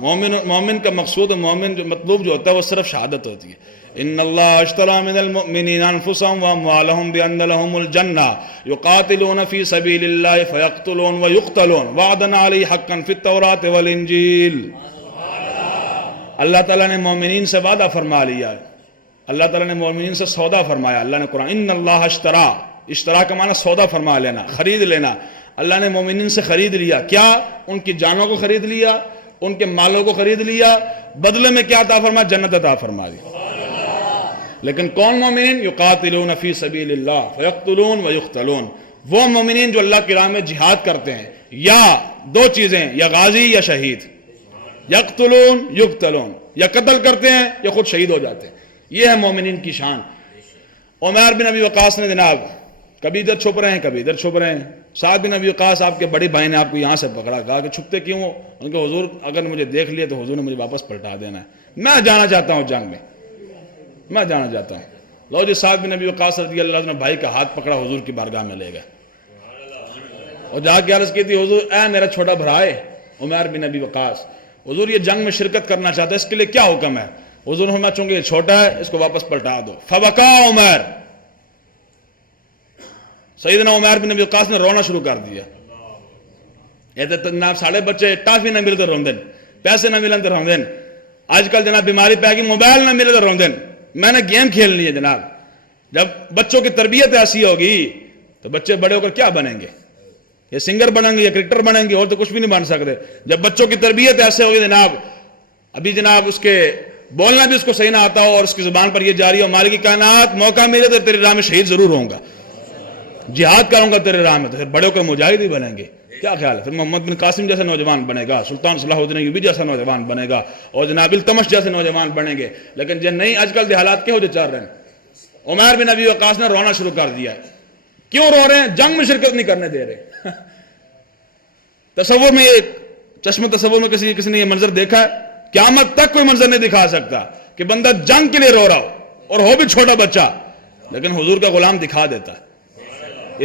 مومن کا مقصود, مومن جو مطلوب جو ہوتا ہے وہ صرف شہادت ہوتی ہے. ان اللہ اشترى من المؤمنین انفسهم واموالهم بان لهم الجنہ یقاتلون فی سبیل اللہ فیقتلون ویقتلون وعدا علیہ حقا فی التوراۃ والانجیل. اللہ تعالیٰ نے مومنین سے وعدہ فرما لیا, اللہ تعالیٰ نے مومنین سے سودا فرمایا. اللہ نے قرآن ان اللہ اشترا, اشترا کا معنی سودا فرما لینا, خرید لینا. اللہ نے مومنین سے خرید لیا, کیا ان کی جانوں کو خرید لیا, ان کے مالوں کو خرید لیا, بدلے میں کیا عطا فرمایا, جنت عطا فرما دی. لیکن کون مومنین؟ یقاتلون فی سبیل اللہ فیقتلون ویقتلون, وہ مومنین جو اللہ کی راہ میں جہاد کرتے ہیں, یا دو چیزیں, یا غازی یا شہید. یقتلون یقتلون, یا قتل کرتے ہیں یا خود شہید ہو جاتے ہیں. یہ ہے مومنین کی شان. عمیر بن ابی وقاص نے جناب کبھی ادھر چھپ رہے ہیں کبھی ادھر چھپ رہے ہیں. سعد بن ابی وقاص آپ کے بڑے بھائی نے آپ کو یہاں سے پکڑا, کہا کہ چھپتے کیوں ہو؟ ان کے حضور اگر مجھے دیکھ لیا تو حضور نے مجھے واپس پلٹا دینا ہے, میں جانا چاہتا ہوں جنگ میں, میں جانا چاہتا ہوں. لو جی سعد بن ابی وقاص رضی اللہ عنہ بھائی کا ہاتھ پکڑا, حضور کی بارگاہ میں لے گئے, اور جا کے عرض کی تھی حضور اے میرا چھوٹا بھرا ہے عمیر بن ابی وقاص, حضور یہ جنگ میں شرکت کرنا چاہتا ہے, اس کے لیے کیا حکم ہے؟ حضور نے فرمایا چونکہ یہ چھوٹا ہے اس کو واپس پلٹا دو. فبکا عمیر, سیدنا عمیر بن ابی وقاص نے رونا شروع کر دیا. جناب ساڑھے بچے ٹافی نہ ملتے روندن, پیسے نہ ملتے روندن, آج کل جناب بیماری پہ گئی موبائل نہ ملے تو روندن, میں نے گیم کھیلنی ہے. جناب جب بچوں کی تربیت ایسی ہوگی تو بچے بڑے ہو کر کیا بنیں گے؟ یہ سنگر بنیں گے یا کرکٹر بنیں گے, اور تو کچھ بھی نہیں بن سکتے. جب بچوں کی تربیت ایسے ہوگی جناب, ابھی جناب اس کے بولنا بھی اس کو صحیح نہ آتا ہو اور اس کی زبان پر یہ جاری ہو مالک کی کائنات موقع ملے تو تیری راہ میں شہید ضرور ہوں گا, جہاد کروں گا تیرے راہ میں, تو پھر بڑے ہو کر مجاہد ہی بنیں گے. کیا خیال ہے؟ پھر محمد بن قاسم جیسا نوجوان بنے گا, سلطان صلاح الدین ایوبی جیسا نوجوان بنے گا, اور جناب التمش جیسے نوجوان بنیں گے. لیکن جو نہیں, آج کل حالات کیا ہو جو چل رہے ہیں. عمیر بن ابی وقاص نے رونا شروع کر دیا. کیوں رو رہے ہیں؟ جنگ میں شرکت نہیں کرنے دے رہے. تصور میں, ایک چشم تصور میں کسی نے یہ منظر دیکھا ہے؟ قیامت تک کوئی منظر نہیں دکھا سکتا کہ بندہ جنگ کے لیے رو رہا ہو اور ہو بھی چھوٹا بچہ, لیکن حضور کا غلام دکھا دیتا ہے.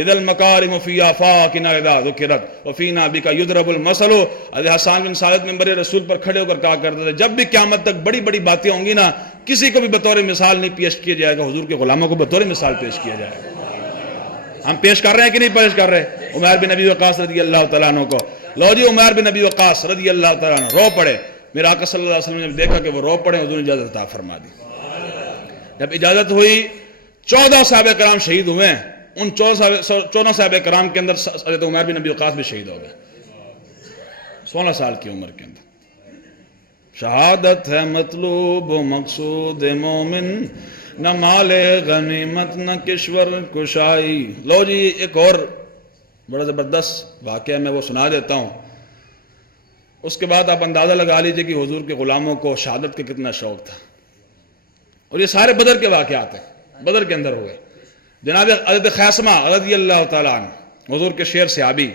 اذا المکارم فی آفاقنا اذا ذکرت وفینا بک یضرب المثل. حضرت حسان بن ثابت منبر رسول پر کھڑے ہو کر کہا کرتے تھے جب بھی قیامت تک بڑی بڑی باتیں ہوں گی نا, کسی کو بھی بطور مثال نہیں پیش کیا جائے گا, حضور کے غلاموں کو بطور مثال پیش کیا جائے گا. ہم پیش کر رہے ہیں کہ نہیں پیش کر رہے عمیر بن ابی وقاص رضی اللہ تعالیٰ عنہ کو؟ لو جی عمیر بن ابی وقاص رضی اللہ تعالیٰ عنہ رو پڑے. میرا آقا صلی اللہ علیہ وسلم نے دیکھا کہ وہ رو پڑے, حضور نے اجازت عطا فرما دی. جب اجازت ہوئی 14 صحابہ کرام شہید ہوئے ہیں, ان 14 صحابہ کرام کے اندر حضرت عمر بن ابی وقاص بھی شہید ہو گئے 16 سال کی عمر کے اندر. شہادت ہے مطلوب و مقصود مومن، نہ مال غنیمت نہ کشور کشائی. لو جی ایک اور بڑا زبردست واقعہ میں وہ سنا دیتا ہوں، اس کے بعد آپ اندازہ لگا لیجئے کہ حضور کے غلاموں کو شہادت کا کتنا شوق تھا. اور یہ سارے بدر کے واقعات ہیں، بدر کے اندر ہوئے. جناب حضرت خیثمہ رضی اللہ تعالیٰ عنہ حضور کے شیر صحابی،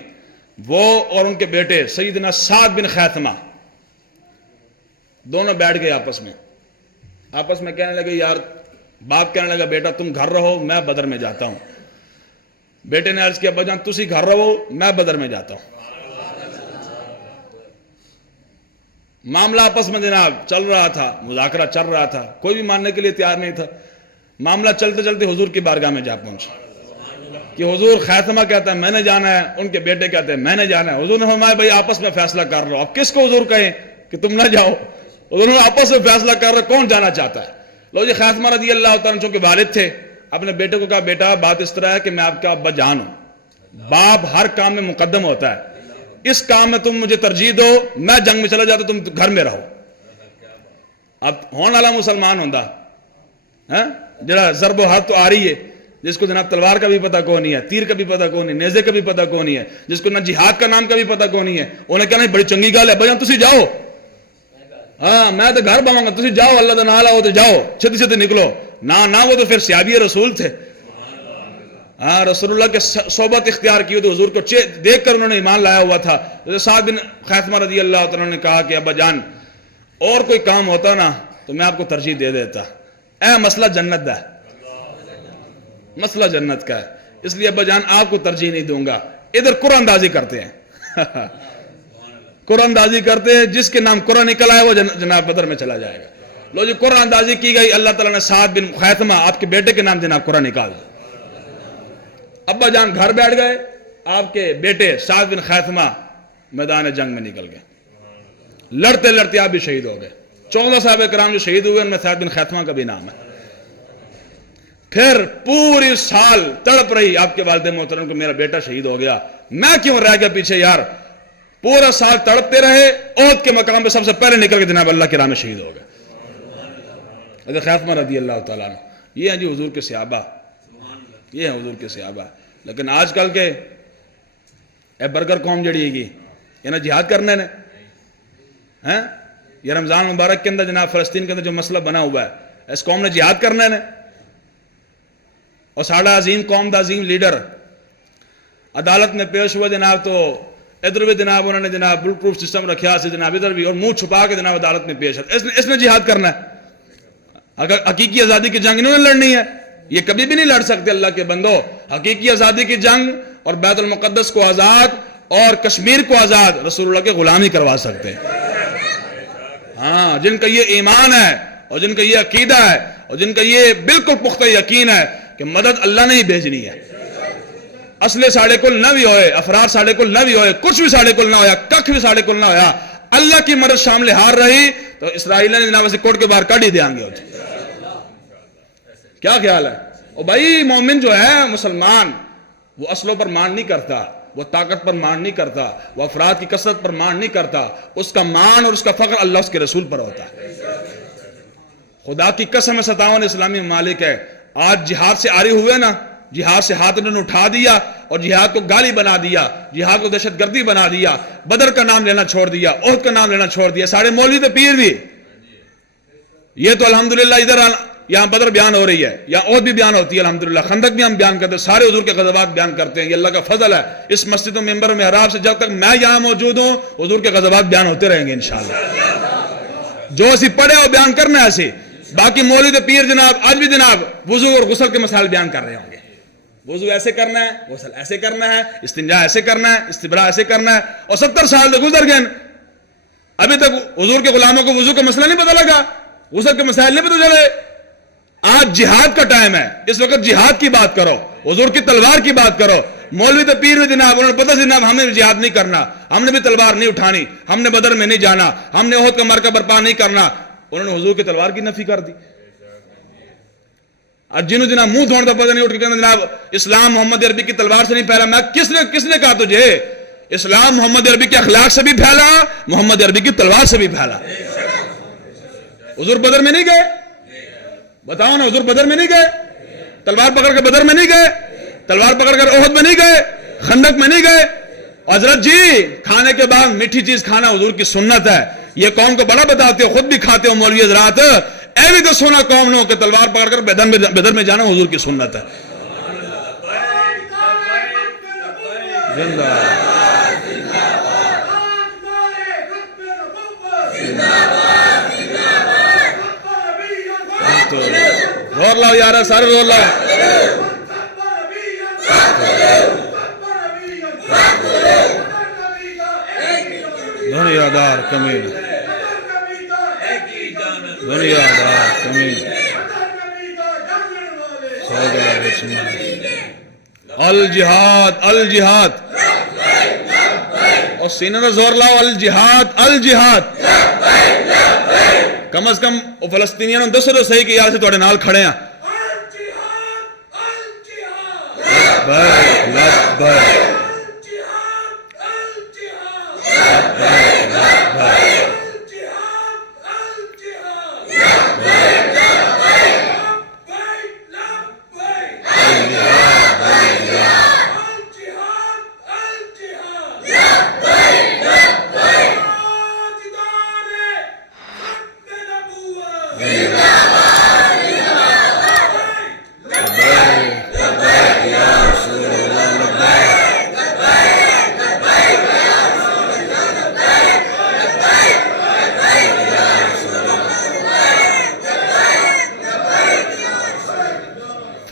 وہ اور ان کے بیٹے سیدنا سعد بن خیثمہ دونوں بیٹھ گئے آپس میں کہنے لگے یار، باپ کہنے لگا بیٹا تم گھر رہو میں بدر میں جاتا ہوں. بیٹے نے عرض کیا ابا جان تسی گھر رہو میں بدر میں جاتا ہوں. معاملہ آپس میں جناب چل رہا تھا، مذاکرہ چل رہا تھا، کوئی بھی ماننے کے لیے تیار نہیں تھا. معاملہ چلتے چلتے حضور کی بارگاہ میں جا پہنچا کہ حضور خیثمہ کہتا ہے میں نے جانا ہے، ان کے بیٹے کہتے ہیں میں نے جانا ہے. حضور نے فرمایا بھائی آپس میں فیصلہ کر رہا ہو، اب کس کو حضور کہیں کہ تم نہ جاؤ؟ حضور نے آپس میں فیصلہ کر رہا کون جانا چاہتا ہے. لو جی خیثمہ رضی اللہ تعالیٰ عنہ چونکہ والد تھے، اپنے بیٹے کو کہا بیٹا بات اس طرح ہے کہ میں آپ کا ابا جان ہوں، باپ ہر کام میں مقدم ہوتا ہے، اس کام میں تم مجھے ترجیح دو، میں جنگ میں چلا جاتا تم گھر میں رہو. اب ہون والا مسلمان ہوندہ جڑا ضرب و حرب تو آ رہی ہے، جس کو جناب تلوار کا بھی پتہ کو نہیں ہے، تیر کا بھی پتہ کو نہیں، نیزے کا بھی پتہ کو نہیں ہے، جس کو نہ جہاد کا نام کا بھی پتہ کو نہیں ہے، انہیں کہنا بڑی چنگی گل ہے بھائی تسی جاؤ، ہاں میں تو گھر باؤں گا، تسی جاؤ اللہ دا نام لاؤ تو جاؤ، چھتی چھتی نکلو. نہ وہ تو پھر صحابی رسول تھے، ہاں رسول اللہ کے صحبت اختیار کی، تو حضور کو دیکھ کر انہوں نے ایمان لایا ہوا تھا. سعد بن خیثمہ رضی اللہ تعالیٰ نے کہا کہ ابا جان اور کوئی کام ہوتا نا تو میں آپ کو ترجیح دے دیتا، مسئلہ جنت دا ہے، مسئلہ جنت کا ہے، اس لیے ابا جان آپ کو ترجیح نہیں دوں گا. ادھر قرآن اندازی کرتے ہیں قرآن اندازی کرتے ہیں، جس کے نام قرآن نکل آئے وہ جناب بدر میں چلا جائے گا. لو جی قرآن اندازی کی گئی، اللہ تعالیٰ نے سعد بن خیثمہ آپ کے بیٹے کے نام جناب قرآن نکال دیا. ابا جان گھر بیٹھ گئے، آپ کے بیٹے سعد بن خیثمہ میدان جنگ میں نکل گئے، لڑتے لڑتے آپ بھی شہید ہو گئے. 14 صحابہ کرام جو شہید ہوئے ان میں سعد بن خیثمہ کا بھی نام ہے. پھر پوری سال تڑپ رہی آپ کے والد محترم کو میرا بیٹا شہید ہو گیا، میں کیوں رہ گیا پیچھے یار. پورا سال تڑپتے رہے، احد کے مقام پہ سب سے پہلے نکل کے جناب اللہ کی راہ میں شہید ہو گئے حضرت خیثمہ رضی اللہ تعالیٰ عنہ. یہ ہیں جی حضور کے صحابہ، یہ ہیں حضور کے صحابہ. لیکن آج کل کے اے برگر قوم جڑی ہے گی یہ نا جہاد کرنے نے، یہ رمضان مبارک کے اندر جناب فلسطین کے اندر جو مسئلہ بنا ہوا ہے، اس قوم نے جہاد کرنے نے. اور ساڑھا عظیم قوم دا عظیم لیڈر عدالت میں پیش ہوا جناب، تو ادھر بھی جناب انہوں نے جناب بل پروف سسٹم رکھا سی جناب، ادھر بھی، اور منہ چھپا کے جناب عدالت میں پیش ہے. اس نے جہاد کرنا ہے. اگر حقیقی آزادی کی جنگ انہوں نے لڑنی ہے، یہ کبھی بھی نہیں لڑ سکتے اللہ کے بندو. حقیقی آزادی کی جنگ اور بیت المقدس کو آزاد اور کشمیر کو آزاد رسول اللہ کے غلام ہی کروا سکتے ہیں. ہاں جن کا یہ ایمان ہے اور جن کا یہ عقیدہ ہے اور جن کا یہ بالکل پختہ یقین ہے کہ مدد اللہ نے ہی بھیجنی ہے. اصلے ساڑے کل نہ بھی ہوئے، افراد ساڑے کل نہ بھی ہوئے، کچھ بھی ساڑے کل نہ ہویا، ککھ بھی ساڑے کل نہ ہویا، اللہ کی مدد شامل ہار رہی تو اسرائیل نے جناب سے کوٹ کے باہر کاٹ ہی دیں گے. کیا خیال ہے؟ اور بھائی مومن جو ہے مسلمان وہ اصلوں پر مان نہیں کرتا، وہ طاقت پر مان نہیں کرتا، وہ افراد کی کثرت پر مان نہیں کرتا، اس کا مان اور اس کا فخر اللہ اس کے رسول پر ہوتا ہے. خدا کی قسم 57 اسلامی ممالک ہے آج جہاد سے آری ہوئے نا، جہاد سے ہاتھ انہوں نے اٹھا دیا اور جہاد کو گالی بنا دیا، جہاد کو دہشت گردی بنا دیا، بدر کا نام لینا چھوڑ دیا، احد کا نام لینا چھوڑ دیا. سارے مولوی تو پیر بھی، یہ تو الحمدللہ ادھر یہاں بدر بیان ہو رہی ہے، یہاں احد بھی بیان ہوتی ہے الحمدللہ، خندق بھی ہم بیان کرتے ہیں، سارے حضور کے غزوات بیان کرتے ہیں. یہ اللہ کا فضل ہے. اس مسجد و منبر میں محراب سے جب تک میں یہاں موجود ہوں حضور کے غزوات بیان ہوتے رہیں گے انشاءاللہ. جو اسی پڑھے اور بیان کرنا ہے ایسے. باقی مولوی تو پیر جناب آج بھی جناب وضو اور غسل کے مسائل بیان کر رہے ہوں گے. وضو ایسے کرنا ہے، غسل ایسے کرنا ہے، استنجا ایسے کرنا ہے، استبراء ایسے کرنا ہے. اور 70 سال تو گزر گئے، ابھی تک حضور کے غلاموں کو وضو کا مسئلہ نہیں پتہ لگا، غسل کے مسائل نہیں پتہ چلے. آج جہاد کا ٹائم ہے، اس وقت جہاد کی بات کرو، حضور کی تلوار کی بات کرو. مولوی تو پیر بھی جناب انہوں نے پتہ جناب ہمیں جہاد نہیں کرنا، ہم نے بھی تلوار نہیں اٹھانی، ہم نے بدر میں نہیں جانا، ہم نے احد کا مرکہ برپا نہیں کرنا. انہوں نے حضور کی تلوار کی نفی کر دی. اور جنہوں جناب منہ دھونے کا پتہ نہیں اٹھ کے کہنا جناب اسلام محمد عربی کی تلوار سے نہیں پھیلا. میں کس نے کہا تجھے؟ اسلام محمد عربی کے اخلاق سے بھی پھیلا, محمد عربی کی تلوار سے بھی پھیلا. حضور بدر میں نہیں گئے؟ بتاؤ نا, حضور بدر میں نہیں گئے؟ تلوار پکڑ کے بدر میں نہیں گئے؟ تلوار پکڑ کر احد میں نہیں گئے؟ خندق میں نہیں گئے؟ حضرت جی کھانے کے بعد میٹھی چیز کھانا حضور کی سنت ہے. یہ قوم کو بڑا بتاتے ہو, خود بھی کھاتے ہو مولوی حضرات. اے بھی تو سونا قوم نو کہ تلوار پکڑ کر بدر میں جانا حضور کی سنت ہے. زندہ زور لاؤ یارا, سارے زور لاؤ. دنیا دار کمین, دنیا دار کمین, الجہاد الجہاد, اور سینے میں زور لاؤ, الجہاد الجہاد. کم از کم وہ فلسطینیوں نے دسو تو صحیح کہ یار سے تھوڑے نال کھڑے ہیں.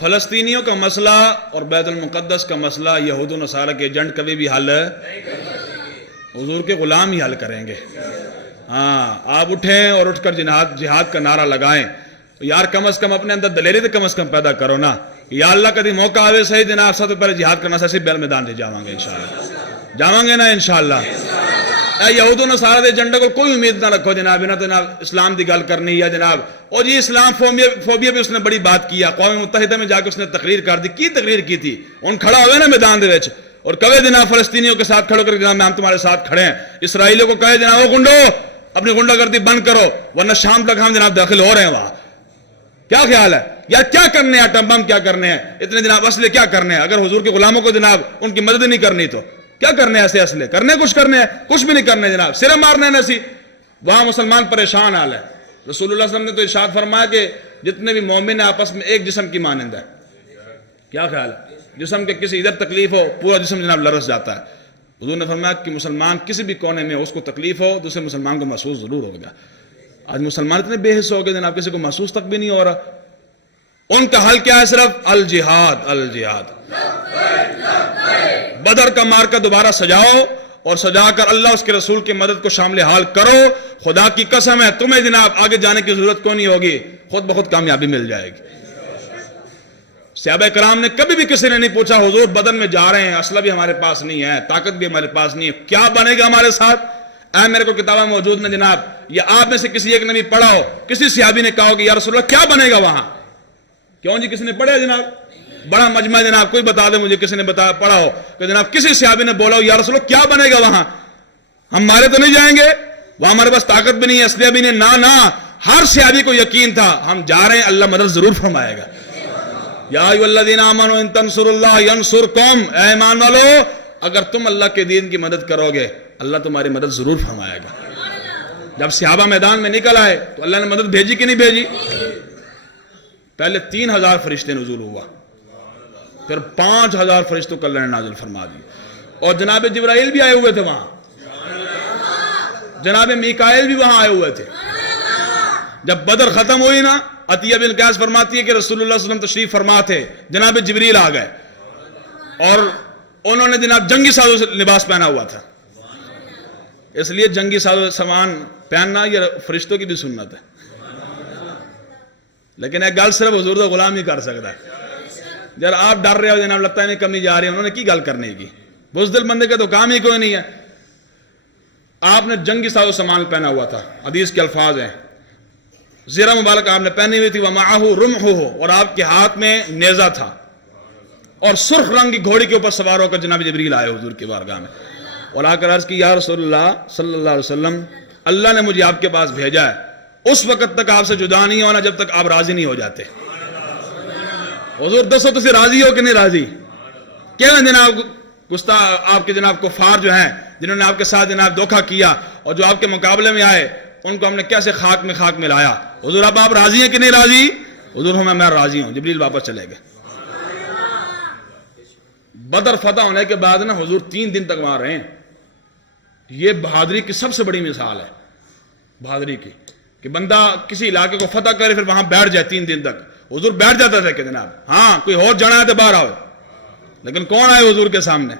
فلسطینیوں کا مسئلہ اور بیت المقدس کا مسئلہ یہود و نصارہ کے ایجنٹ کبھی بھی حل حضور کے غلام ہی حل کریں گے. ہاں آپ اٹھیں اور اٹھ کر جہاد کا نعرہ لگائیں. یار کم از کم اپنے اندر دلیری تو کم از کم پیدا کرو نا. یا اللہ کدی موقع آوے صحیح جناب سب سے پہلے جہاد کرنا سے بیل میدان سے جاواں گے انشاءاللہ, جاواں گے نا انشاءاللہ. یہود و نصارہ دے ایجنڈے کو کوئی امید نہ رکھو جناب, نہ تو جناب اسلام دی گل کرنی یا جناب اور جی اسلام فوبیا بھی اس نے بڑی بات کیا. اقوام متحدہ میں جا کے اس نے تقریر کر دی. کی تقریر کی تھی؟ ان کھڑا ہوئے نا میدان دے وچ اور کہے جناب فلسطینیوں کے ساتھ کھڑو کر جناب ہم تمہارے ساتھ کھڑے ہیں. اسرائیلیوں کو کہے جناب وہ گنڈو اپنی گنڈا گردی بند کرو ورنہ شام تک ہم جناب داخل ہو رہے ہیں وہاں. کیا خیال ہے یار, کیا کرنے ہیں ایٹم بم, کیا کرنے ہیں اتنے جناب اسلحے, کیا کرنے ہیں؟ اگر حضور کے غلاموں کو جناب ان کی مدد نہیں کرنی تو کیا کرنے ہیں؟ ایسے اسلحے کرنے, کچھ کرنے ہیں؟ کچھ بھی نہیں کرنے جناب, صرف مارنے ہیں ایسی. وہاں مسلمان پریشان حال ہے. رسول اللہ صلی اللہ علیہ وسلم نے تو ارشاد فرمایا کہ جتنے بھی مومن ہیں آپس میں ایک جسم کی مانند ہے. کیا خیال ہے؟ جسم کے کسی ادھر تکلیف ہو پورا جسم جناب لرز جاتا ہے. حضور نے فرمایا کہ مسلمان کسی بھی کونے میں اس کو تکلیف ہو دوسرے مسلمان کو محسوس ضرور ہوگا. آج مسلمان اتنے بے حس ہو گئے جناب کسی کو محسوس تک بھی نہیں ہو رہا. ان کا حل کیا ہے؟ صرف الجہاد الجہاد. بدر کا مارکا دوبارہ سجاؤ اور سجا کر اللہ اس کے رسول کی مدد کو شامل حال کرو. خدا کی قسم ہے تمہیں جناب آگے جانے کی ضرورت کو نہیں ہوگی, خود بخود کامیابی مل جائے گی. صحابہ کرام نے کبھی بھی کسی نے نہیں پوچھا حضور بدر میں جا رہے ہیں, اسلحہ بھی ہمارے پاس نہیں ہے, طاقت بھی ہمارے پاس نہیں ہے, کیا بنے گا ہمارے ساتھ؟ اے میرے کو کتابیں موجود میں جناب, یا آپ میں سے کسی ایک نے بھی پڑھا ہو کسی صحابی نے کہا ہو کہ یا رسول اللہ کیا بنے گا وہاں؟ کیوں جی کسی نے پڑھا جناب؟ بڑا مجمع جناب, کوئی بتا دے مجھے کسی نے پڑھا ہو کہ جناب کسی صحابی نے بولا ہو یا رسول اللہ کیا بنے گا وہاں؟ ہم مارے تو نہیں جائیں گے, وہاں ہمارے پاس طاقت بھی نہیں ہے, اسلحہ بھی نہیں. نہ ہر صحابی کو یقین تھا ہم جا رہے ہیں اللہ مدد ضرور فرمائے گا. یا ایھا الذین آمنوا ان تنصروا اللہ ینصرکم, اے ایمان والو اگر تم اللہ کے دین کی مدد کرو گے اللہ تمہاری مدد ضرور فرمائے گا. جب صحابہ میدان میں نکل آئے تو اللہ نے مدد بھیجی کہ نہیں بھیجی؟ پہلے 3000 فرشتے نزول ہوا, پھر 5000 فرشتوں کو اللہ نے نازل فرما دی, اور جناب جبرائیل بھی آئے ہوئے تھے وہاں, جناب میکائیل بھی وہاں آئے ہوئے تھے. جب بدر ختم ہوئی نا, عطیہ بن قیس فرماتی ہے کہ رسول اللہ صلی اللہ علیہ وسلم تشریف فرما تھے, جناب جبریل آ گئے اور انہوں نے جناب جنگی ساز و لباس پہنا ہوا تھا. اس لیے جنگی ساز و سامان پہننا یہ فرشتوں کی بھی سنت ہے, لیکن ایک گل صرف حضور کا غلام ہی کر سکتا ہے. جب آپ ڈر رہے ہو جناب لگتا ہے نہیں کمی جا رہی ہے, انہوں نے کی گل کرنے کی؟ بزدل بندے کا تو کام ہی کوئی نہیں ہے. آپ نے جنگی ساز و سامان پہنا ہوا تھا. حدیث کے الفاظ ہیں زیرہ مبارک آپ نے پہنی ہوئی تھی، وَمَعَهُ رُمْحُهُ، اور آپ کے ہاتھ میں نیزہ تھا، اور سرخ رنگ کی گھوڑی کے اوپر سوار ہو کر جناب جبریل آئے حضور کی بارگاہ میں، اور آ کر عرض کی یا رسول اللہ صلی اللہ علیہ وسلم، اللہ نے مجھے آپ کے پاس بھیجا ہے، اس وقت تک آپ سے جدا نہیں ہونا جب تک آپ راضی نہیں ہو جاتے۔ حضور دسو تو راضی ہو کہ نہیں راضی؟ کیا جناب آپ کے جناب کفار جو ہیں جنہوں نے آپ کے ساتھ جناب دھوکہ کیا اور جو آپ کے مقابلے میں آئے ان کو ہم نے کیسے خاک میں خاک ملایا؟ حضور اب آپ راضی ہیں کہ نہیں راضی؟ حضور ہوں میں راضی ہوں۔ جبریل واپس چلے گئے۔ بدر فتح ہونے کے بعد نا حضور 3 دن تک وہاں رہے ہیں۔ یہ بہادری کی سب سے بڑی مثال ہے، بہادری کی، کہ بندہ کسی علاقے کو فتح کرے پھر وہاں بیٹھ جائے 3 دن تک۔ حضور بیٹھ جاتا تھا کہ جناب ہاں کوئی اور جانا ہے تو باہر آؤ، لیکن کون آئے حضور کے سامنے؟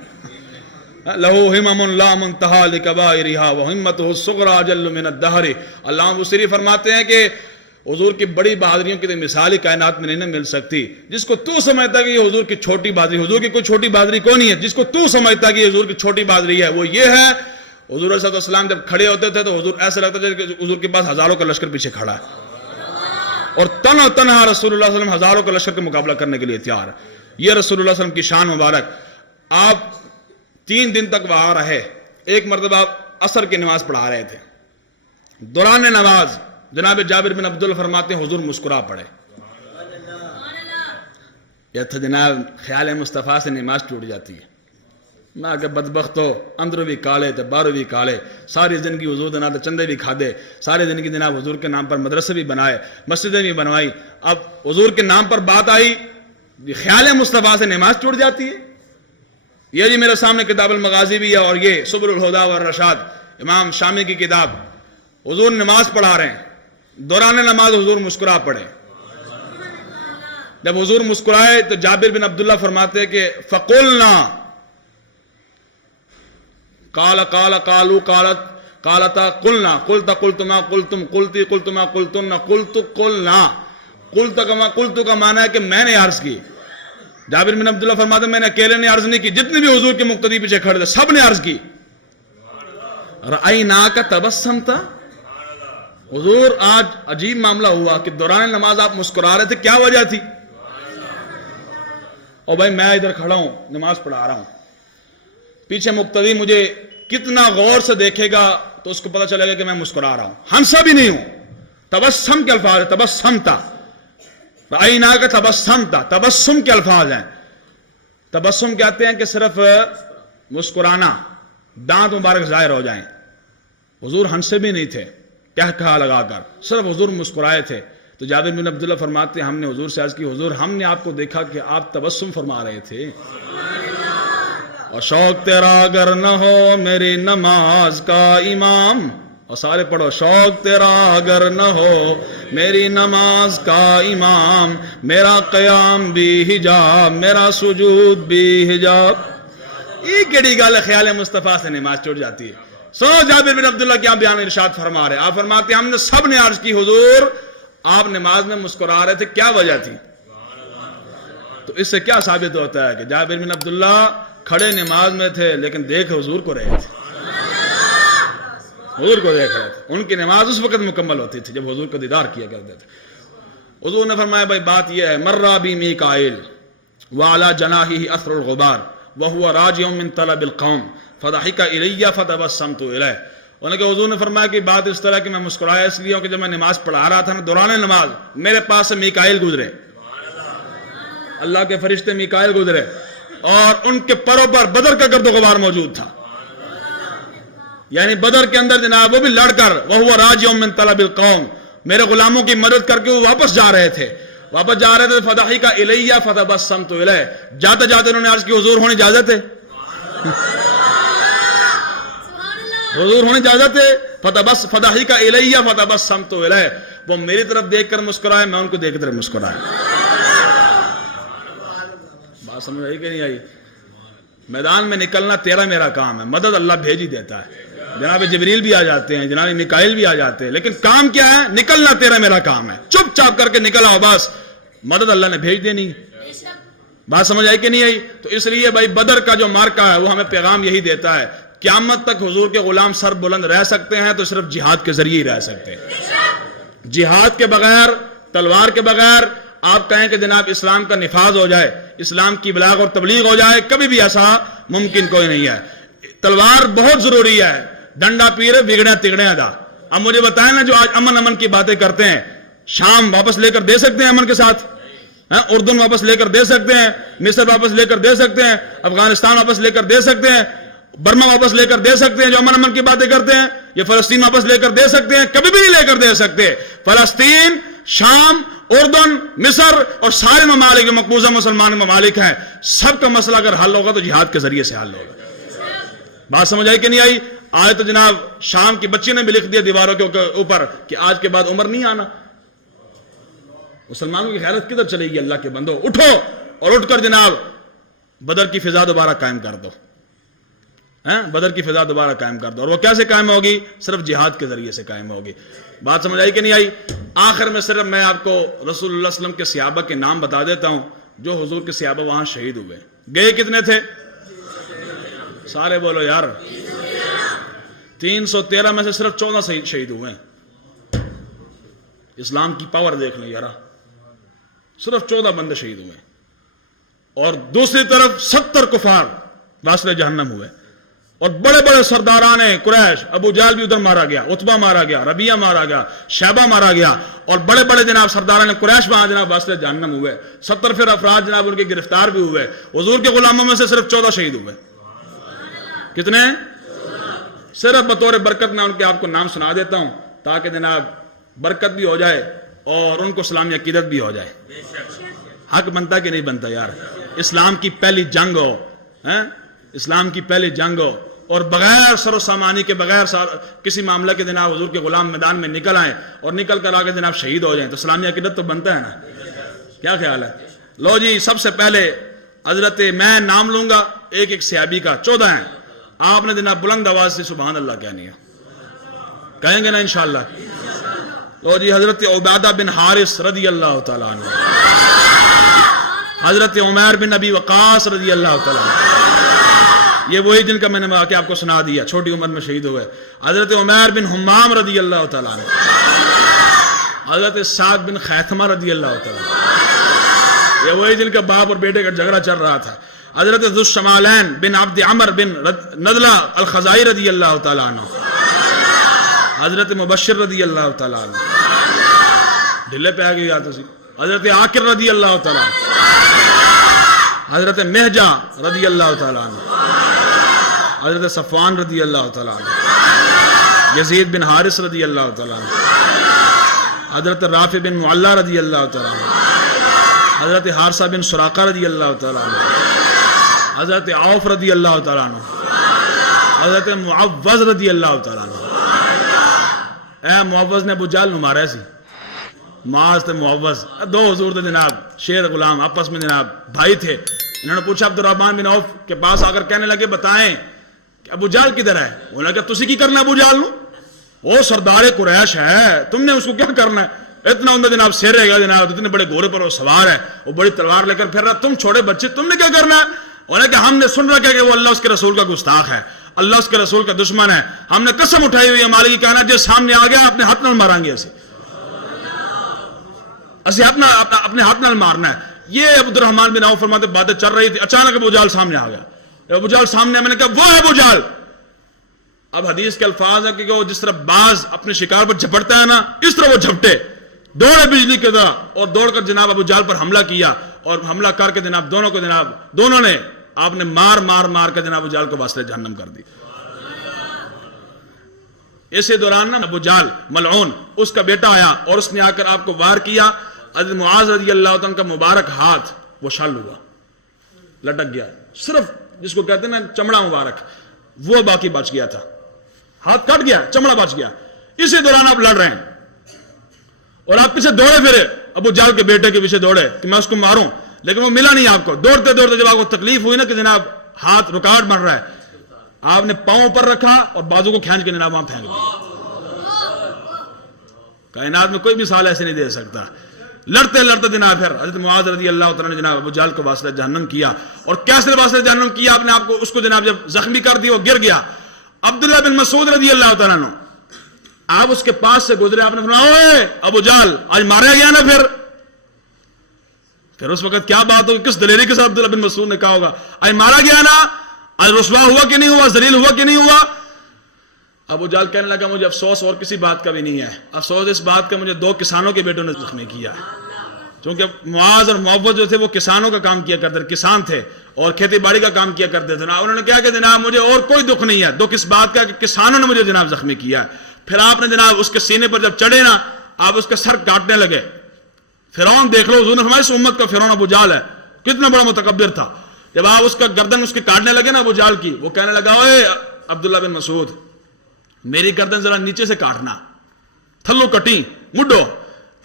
لہو ہمم لا منتہا لکبائرہا وہمتہ الصغریٰ اجل من الدہر۔ علامہ بصری فرماتے ہیں کہ حضور کی بڑی بہادریوں کی مثال کائنات میں نہیں مل سکتی۔ جس کو تو سمجھتا کہ یہ حضور کی چھوٹی بہادری، حضور کی کوئی چھوٹی بہادری کون نہیں ہے، جس کو تو سمجھتا کہ یہ حضور کی چھوٹی بہادری ہے وہ یہ ہے، حضور صلی اللہ علیہ وسلم جب کھڑے ہوتے تھے تو حضور ایسا لگتا تھا کہ حضور کے پاس ہزاروں کا لشکر پیچھے کھڑا ہے، اور تنہا تنہا رسول اللہ صلی اللہ علیہ وسلم ہزاروں کا لشکر کا مقابلہ کرنے کے لیے تیار ہے۔ یہ رسول اللہ صلی اللہ علیہ وسلم کی شان مبارک۔ آپ 3 دن تک وہاں رہے۔ ایک مرتبہ آپ عصر کی نماز پڑھا رہے تھے، دوران نماز جناب جابر بن عبداللہ فرماتے ہیں حضور مسکرا پڑے۔ یہ تھا جناب خیال مصطفیٰ سے نماز ٹوٹ جاتی ہے۔ میں کہ بدبخت ہو، اندروں بھی کالے تھے باہروں بھی کالے، ساری زندگی حضور جناب چندے بھی کھادے، ساری زندگی جناب حضور کے نام پر مدرسے بھی بنائے، مسجدیں بھی بنوائی، اب حضور کے نام پر بات آئی، خیال مصطفیٰ سے نماز ٹوٹ جاتی ہے۔ یہ جی میرے سامنے کتاب المغازی بھی ہے اور یہ سبل الہدیٰ والرشاد امام شامی کی کتاب۔ حضور نماز پڑھا رہے ہیں، دوران نماز حضور مسکرا پڑے۔ جب حضور مسکرائے تو جابر بن عبداللہ فرماتے ہیں کہ فقلنا قالتا قلنا قلت ما قلتم قلتی قلت ما قلتن قلت قلنا قلت کا معنی ہے کہ میں نے عرض کی۔ جابر بن عبداللہ فرماتے ہیں میں نے اکیلے نے عرض نہیں کی، جتنے بھی حضور کے مقتدی پیچھے کھڑے تھے سب نے عرض کی۔ رأیناک تبسمت، حضور آج عجیب معاملہ ہوا کہ دوران نماز آپ مسکرا رہے تھے، کیا وجہ تھی؟ اور بھائی میں ادھر کھڑا ہوں نماز پڑھا رہا ہوں، پیچھے مقتدی مجھے کتنا غور سے دیکھے گا تو اس کو پتہ چلے گا کہ میں مسکرا رہا ہوں، ہنسا بھی نہیں ہوں۔ تبسم کے الفاظ ہے، تبسمتا، رأیناک تبسمتا، تبسم کے الفاظ ہیں۔ تبسم کہتے ہیں کہ صرف مسکرانا، دانت مبارک ظاہر ہو جائیں۔ حضور ہنسے بھی نہیں تھے کہا لگا کر، صرف حضور مسکرائے تھے۔ تو جابر بن عبداللہ فرماتے ہیں ہم نے حضور سے عرض کی حضور ہم نے آپ کو دیکھا کہ آپ تبسم فرما رہے تھے، اور شوق تیرا اگر نہ ہو میری نماز کا امام، اور سارے پڑھو، شوق تیرا اگر نہ ہو میری نماز کا امام، میرا قیام بھی حجاب میرا سجود بھی حجاب۔ یہ کیڑی گل ہے خیال مصطفیٰ سے نماز ٹوٹ جاتی ہے؟ سو جابر بن عبداللہ کیا بیان ارشاد فرما رہے ہیں، آپ فرماتے ہیں ہم نے سب نے عرض کی حضور آپ نماز میں مسکرا رہے تھے، کیا وجہ تھی؟ تو اس سے کیا ثابت ہوتا ہے کہ جابر بن عبداللہ کھڑے نماز میں تھے لیکن دیکھ حضور کو رہے تھے، حضور کو دیکھ رہے تھے۔ ان کی نماز اس وقت مکمل ہوتی تھی جب حضور کو دیدار کیا کرتے تھے۔ حضور نے فرمایا بھائی بات یہ ہے، مرّا بی میکائیل وعلی جناحہ اثر الغبار وہو راجع من طلب القوم فضحک الی فتبسمت الیہ۔ انہوں نے حضور نے فرمایا کہ بات اس طرح کہ میں مسکرایا اس لیے کہ جب میں نماز پڑھا رہا تھا دوران نماز میرے پاس سے میکائیل گزرے، اللہ کے فرشتے میکائیل گزرے، اور ان کے پروں پر بدر کا گرد و غبار موجود تھا، یعنی بدر کے اندر جناب وہ بھی لڑ کر وہو راجع من طلب القوم، میرے غلاموں کی مدد کر کے وہ واپس جا رہے تھے فضحک الی فتبسمت الیہ، جاتے جاتے انہوں نے عرض کی حضور ہونے اجازت ہے، حضور ہونے اجازت ہے، فضحک الی فتبسمت الیہ، وہ میری طرف دیکھ کر مسکرائے، میں ان کو دیکھ کر مسکرایا۔ بات سمجھ آئی کہ نہیں آئی؟ میدان میں نکلنا تیرا میرا کام ہے، مدد اللہ بھیج ہی دیتا ہے، جناب جبریل بھی آ جاتے ہیں، جناب میکائیل بھی آ جاتے ہیں، لیکن کام کیا ہے؟ نکلنا تیرا میرا کام ہے، چپ چاپ کر کے نکل آؤ، بس مدد اللہ نے بھیج دینی۔ بات سمجھ آئی کہ نہیں آئی؟ تو اس لیے بھائی بدر کا جو مارکا ہے وہ ہمیں پیغام یہی دیتا ہے، قیامت تک حضور کے غلام سر بلند رہ سکتے ہیں تو صرف جہاد کے ذریعے ہی رہ سکتے ہیں، جہاد کے بغیر، تلوار کے بغیر آپ کہیں کہ جناب اسلام کا نفاذ ہو جائے، اسلام کی ابلاغ اور تبلیغ ہو جائے، کبھی بھی ایسا ممکن کوئی نہیں ہے۔ تلوار بہت ضروری ہے، ڈنڈا پیرے بگڑے تگڑے ادا۔ اب مجھے بتائیں نا، جو آج امن کی باتیں کرتے ہیں، شام واپس لے کر دے سکتے ہیں امن کے ساتھ؟ اردن واپس لے کر دے سکتے ہیں، مصر واپس لے کر دے سکتے ہیں، افغانستان واپس لے کر دے سکتے ہیں، برما واپس لے کر دے سکتے ہیں جو امن کی باتیں کرتے ہیں؟ یہ فلسطین واپس لے کر دے سکتے ہیں؟ کبھی بھی نہیں لے کر دے سکتے۔ فلسطین، شام، اردن، مصر اور سارے ممالک جو مقبوضہ مسلمان ممالک ہیں، سب کا مسئلہ اگر حل ہوگا تو جہاد کے ذریعے سے حل ہوگا۔ بات سمجھ آئی کہ نہیں آئی؟ آج تو جناب شام کی بچی نے بھی لکھ دیا دیواروں کے اوپر کہ آج کے بعد عمر نہیں آنا۔ مسلمانوں کی خیرت کدھر چلے گی؟ اللہ کے بندو اٹھو اور اٹھ کر جناب بدر کی فضا دوبارہ قائم کر دو۔ بدر کی فضا دوبارہ قائم کر دو، اور وہ کیسے قائم ہوگی؟ صرف جہاد کے ذریعے سے قائم ہوگی۔ بات سمجھ آئی کہ نہیں آئی؟ آخر میں صرف میں آپ کو رسول اللہ صلی اللہ علیہ وسلم کے صحابہ کے نام بتا دیتا ہوں جو حضور کے صحابہ وہاں شہید ہوئے۔ گئے کتنے تھے؟ سارے بولو یار۔ 313 میں سے صرف 14 شہید ہوئے ہیں۔ اسلام کی پاور دیکھ لیں یار، صرف 14 بندے شہید ہوئے، اور دوسری طرف 70 کفار واصل جہنم ہوئے، اور بڑے بڑے سرداران قریش، ابو جہل بھی ادھر مارا گیا، عتبہ مارا گیا، ربیعہ مارا گیا، شیبہ مارا گیا، اور بڑے بڑے جناب سرداران قریش وہاں جناب واصل جہنم ہوئے۔ 70 پھر افراد جناب ان کے گرفتار بھی ہوئے۔ حضور کے غلاموں میں سے صرف 14 شہید ہوئے۔ کتنے؟ صرف بطور برکت میں ان کے آپ کو نام سنا دیتا ہوں تاکہ جناب برکت بھی ہو جائے اور ان کو اسلامی عقیدت بھی ہو جائے۔ حق بنتا کہ نہیں بنتا یار؟ اسلام کی پہلی جنگ ہو، اسلام کی پہلی جنگ ہو، اور بغیر سر و سامانی کے، بغیر کسی معاملہ کے جناب حضور کے غلام میدان میں نکل آئیں اور نکل کر آگے جناب شہید ہو جائیں، تو اسلامی عقیدت تو بنتا ہے نا؟ کیا خیال ہے؟ لو جی، سب سے پہلے حضرت، میں نام لوں گا ایک ایک صحابی کا، 14 ہیں، آپ نے جناب بلند آواز سے سبحان اللہ کہنی ہے، کہیں گے نا انشاءاللہ؟ لو جی، حضرت عبادہ بن حارث رضی اللہ تعالیٰ عنہ، حضرت عمیر بن ابی وقاص رضی اللہ تعالیٰ عنہ، یہ وہی جن کا میں نے واقعہ آپ کو سنا دیا، چھوٹی عمر میں شہید ہوئے۔ حضرت عمیر بن حمام رضی اللہ تعالیٰ عنہ، حضرت سعد بن خیثمہ رضی اللہ تعالیٰ عنہ، یہ وہی جن کا باپ اور بیٹے کا جھگڑا چل رہا تھا۔ حضرت ذو الشمالین بن عبد عمر بن نضلہ الخزائی رضی اللہ تعالیٰ عنہ، حضرت مبشر رضی اللہ تعالیٰ عنہ، ڈھلے پہ آگے یاد اسی، حضرت عاقر رضی اللہ تعالیٰ عنہ، حضرت مہجہ رضی اللہ تعالیٰ عنہ، حضرت صفوان رضی اللہ تعالیٰ عنہ، یزید بن حارث رضی اللہ تعالیٰ عنہ، حضرت رافع بن معلہ رضی اللہ تعالیٰ عنہ، حضرت حارثہ بن سراقہ رضی اللہ تعالیٰ عنہ، حضرت عوف رضی اللہ تعالیٰ عنہ، حضرت معوذ رضی اللہ تعالیٰ عنہ۔ اے معوذ نے ابو جہل نو مارا سی، معاذ تے معوذ دو حضور تھے جناب، شیر غلام، آپس میں جناب بھائی تھے۔ انہوں نے پوچھا عبد الرحمن بن عوف کے پاس آ کر کہنے لگے بتائیں کہ ابو جہل کدھر ہے؟ انہوں نے کہا تسی کی کرنا ابو جہل نو؟ وہ سردار قریش ہے، تم نے اس کو کیا کرنا ہے؟ اتنا اندر جناب سیر رہے گا جناب، اتنے بڑے گھوڑے پر وہ سوار ہے، وہ بڑی تلوار لے کر پھر رہا، تم چھوڑے بچے، تم نے کیا کرنا ہے؟ انہوں نے کہا ہم نے سن رکھا کہ وہ اللہ اس کے رسول کا گستاخ ہے، اللہ اس کے رسول کا دشمن ہے، ہم نے قسم اٹھائی ہوئی ہے مالک کی کہنا جس سامنے آ گیا اپنے ہاتھ نال ماریں گے، اسی اپنے ہاتھ نال مارنا ہے۔ یہ عبد الرحمن بن عوف فرماتے باتیں چل رہی تھی، اچانک ابو جہل سامنے آ گیا۔ ابو جہل سامنے، میں نے کہا وہ ہے ابو جہل۔ اب حدیث کے الفاظ ہیں کہ وہ جس طرح باز اپنے شکار پر جھپٹتا ہے نا، اس طرح وہ جھپٹے، دوڑے بجلی کی طرح، اور دوڑ کر جناب ابو جہل پر حملہ کیا، اور حملہ کر کے جناب دونوں نے آپ نے مار کر جناب ابو جہل کو واسطے جہنم کر دی۔ اسی دوران نا ابو جہل ملعون، اس کا بیٹا آیا اور اس نے آ کر آپ کو وار کیا۔ حضرت معاذ رضی اللہ عنہ کا مبارک ہاتھ وہ شل ہوا، لٹک گیا، صرف جس کو کہتے ہیں نا چمڑا مبارک، وہ باقی بچ گیا تھا، ہاتھ کٹ گیا، چمڑا بچ گیا۔ اسی دوران آپ لڑ رہے ہیں اور آپ پیچھے دوڑے پھرے، ابو جہل کے بیٹے کے پیچھے دوڑے کہ میں اس کو ماروں، لیکن وہ ملا نہیں آپ کو۔ دوڑتے دوڑتے جب آپ کو تکلیف ہوئی نا کہ جناب ہاتھ رکاوٹ بن رہا ہے، آپ نے پاؤں پر رکھا اور بازو کو کھینچ کے جناب وہاں پھینک دیا۔ کائنات میں کوئی مثال ایسے نہیں دے سکتا۔ لڑتے لڑتے جناب پھر حضرت معاذ رضی اللہ تعالیٰ نے جناب ابو جہل کو واسطہ جہنم کیا، اور کیسے واسطہ جہنم کیا؟ آپ نے اس کو جناب جب زخمی کر دیا وہ گر گیا۔ عبداللہ بن مسعود رضی اللہ تعالیٰ عنہ آپ اس کے پاس سے گزرے, آپ نے فرمایا اوے ابو جہل آج مارا گیا نا. پھر اس وقت کیا بات ہوگی, کس دلیری کے ساتھ عبداللہ بن مسعود نے کہا ہوگا آج مارا گیا نا, آج رسوا ہوا کہ نہیں ہوا, ذلیل ہوا کہ نہیں ہوا. ابو جہل کہنے لگا مجھے افسوس اور کسی بات کا بھی نہیں ہے, افسوس اس بات کا مجھے 2 کسانوں کے بیٹوں نے زخمی کیا ہے. چونکہ معاذ اور معوذ جو تھے وہ کسانوں کا کام کیا کرتے تھے, کسان تھے اور کھیتی باڑی کا کام کیا کرتے تھے. انہوں نے کہا کہ جناب مجھے اور کوئی دکھ نہیں ہے, دکھ اس بات کا کہ کسانوں نے مجھے جناب زخمی کیا ہے. پھر آپ نے جناب اس کے سینے پر جب چڑھے نا, آپ اس کا سر کاٹنے لگے. فرعون دیکھ لو, حضور نے ہماری امت کا فرعون ابو جہل ہے, کتنا بڑا متکبر تھا. جب آپ اس کا گردن اس کے کاٹنے لگے نا ابو جہل کی, وہ کہنے لگا اوے عبداللہ بن مسعود میری گردن ذرا نیچے سے کاٹنا, تھلو کٹی مڈو,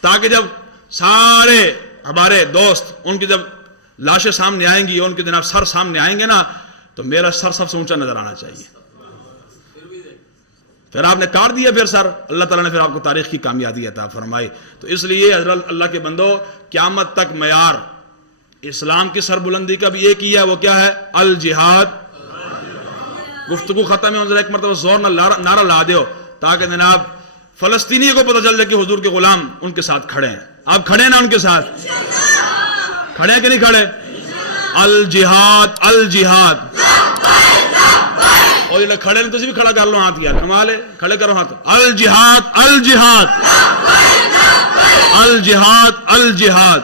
تاکہ جب سارے ہمارے دوست ان کی جب لاشیں سامنے آئیں گی, ان کے جناب سر سامنے آئیں گے نا, تو میرا سر سب سے اونچا نظر آنا چاہیے. پھر آپ نے کاٹ دیا پھر سر, اللہ تعالیٰ نے پھر آپ کو تاریخ کی کامیابی عطا فرمائی. تو اس لیے حضرت اللہ کے بندو, قیامت تک معیار اسلام کی سربلندی کا بھی ایک ہی ہے, وہ کیا ہے, الجہاد. گفتگو ختم ہے, ایک مرتبہ زور نعرہ لا دیو تاکہ جناب فلسطینی کو پتہ چل جائے کہ حضور کے غلام ان کے ساتھ کھڑے ہیں. آپ کھڑے ہیں نا ان کے ساتھ, کھڑے ہیں کہ نہیں کھڑے؟ الجہاد الجہاد. اور یہ کھڑے ہیں تو بھی کھڑا کر لو ہاتھ, یار کمال ہے, کھڑے کرو ہاتھ. الجہاد الجہاد الجہاد الجہاد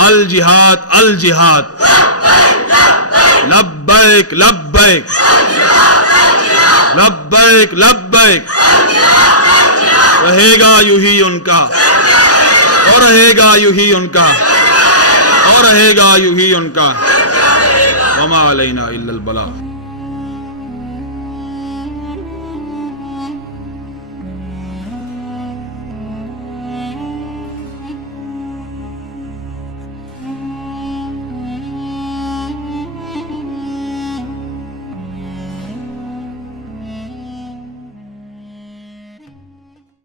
الجہاد الجہاد. لبیک لبیک لبیک لبیک. رہے گا یوں ہی ان کا, اور رہے گا یوں ہی ان کا, اور رہے گا یوں ہی ان کا. وما علینا الا البلاغ.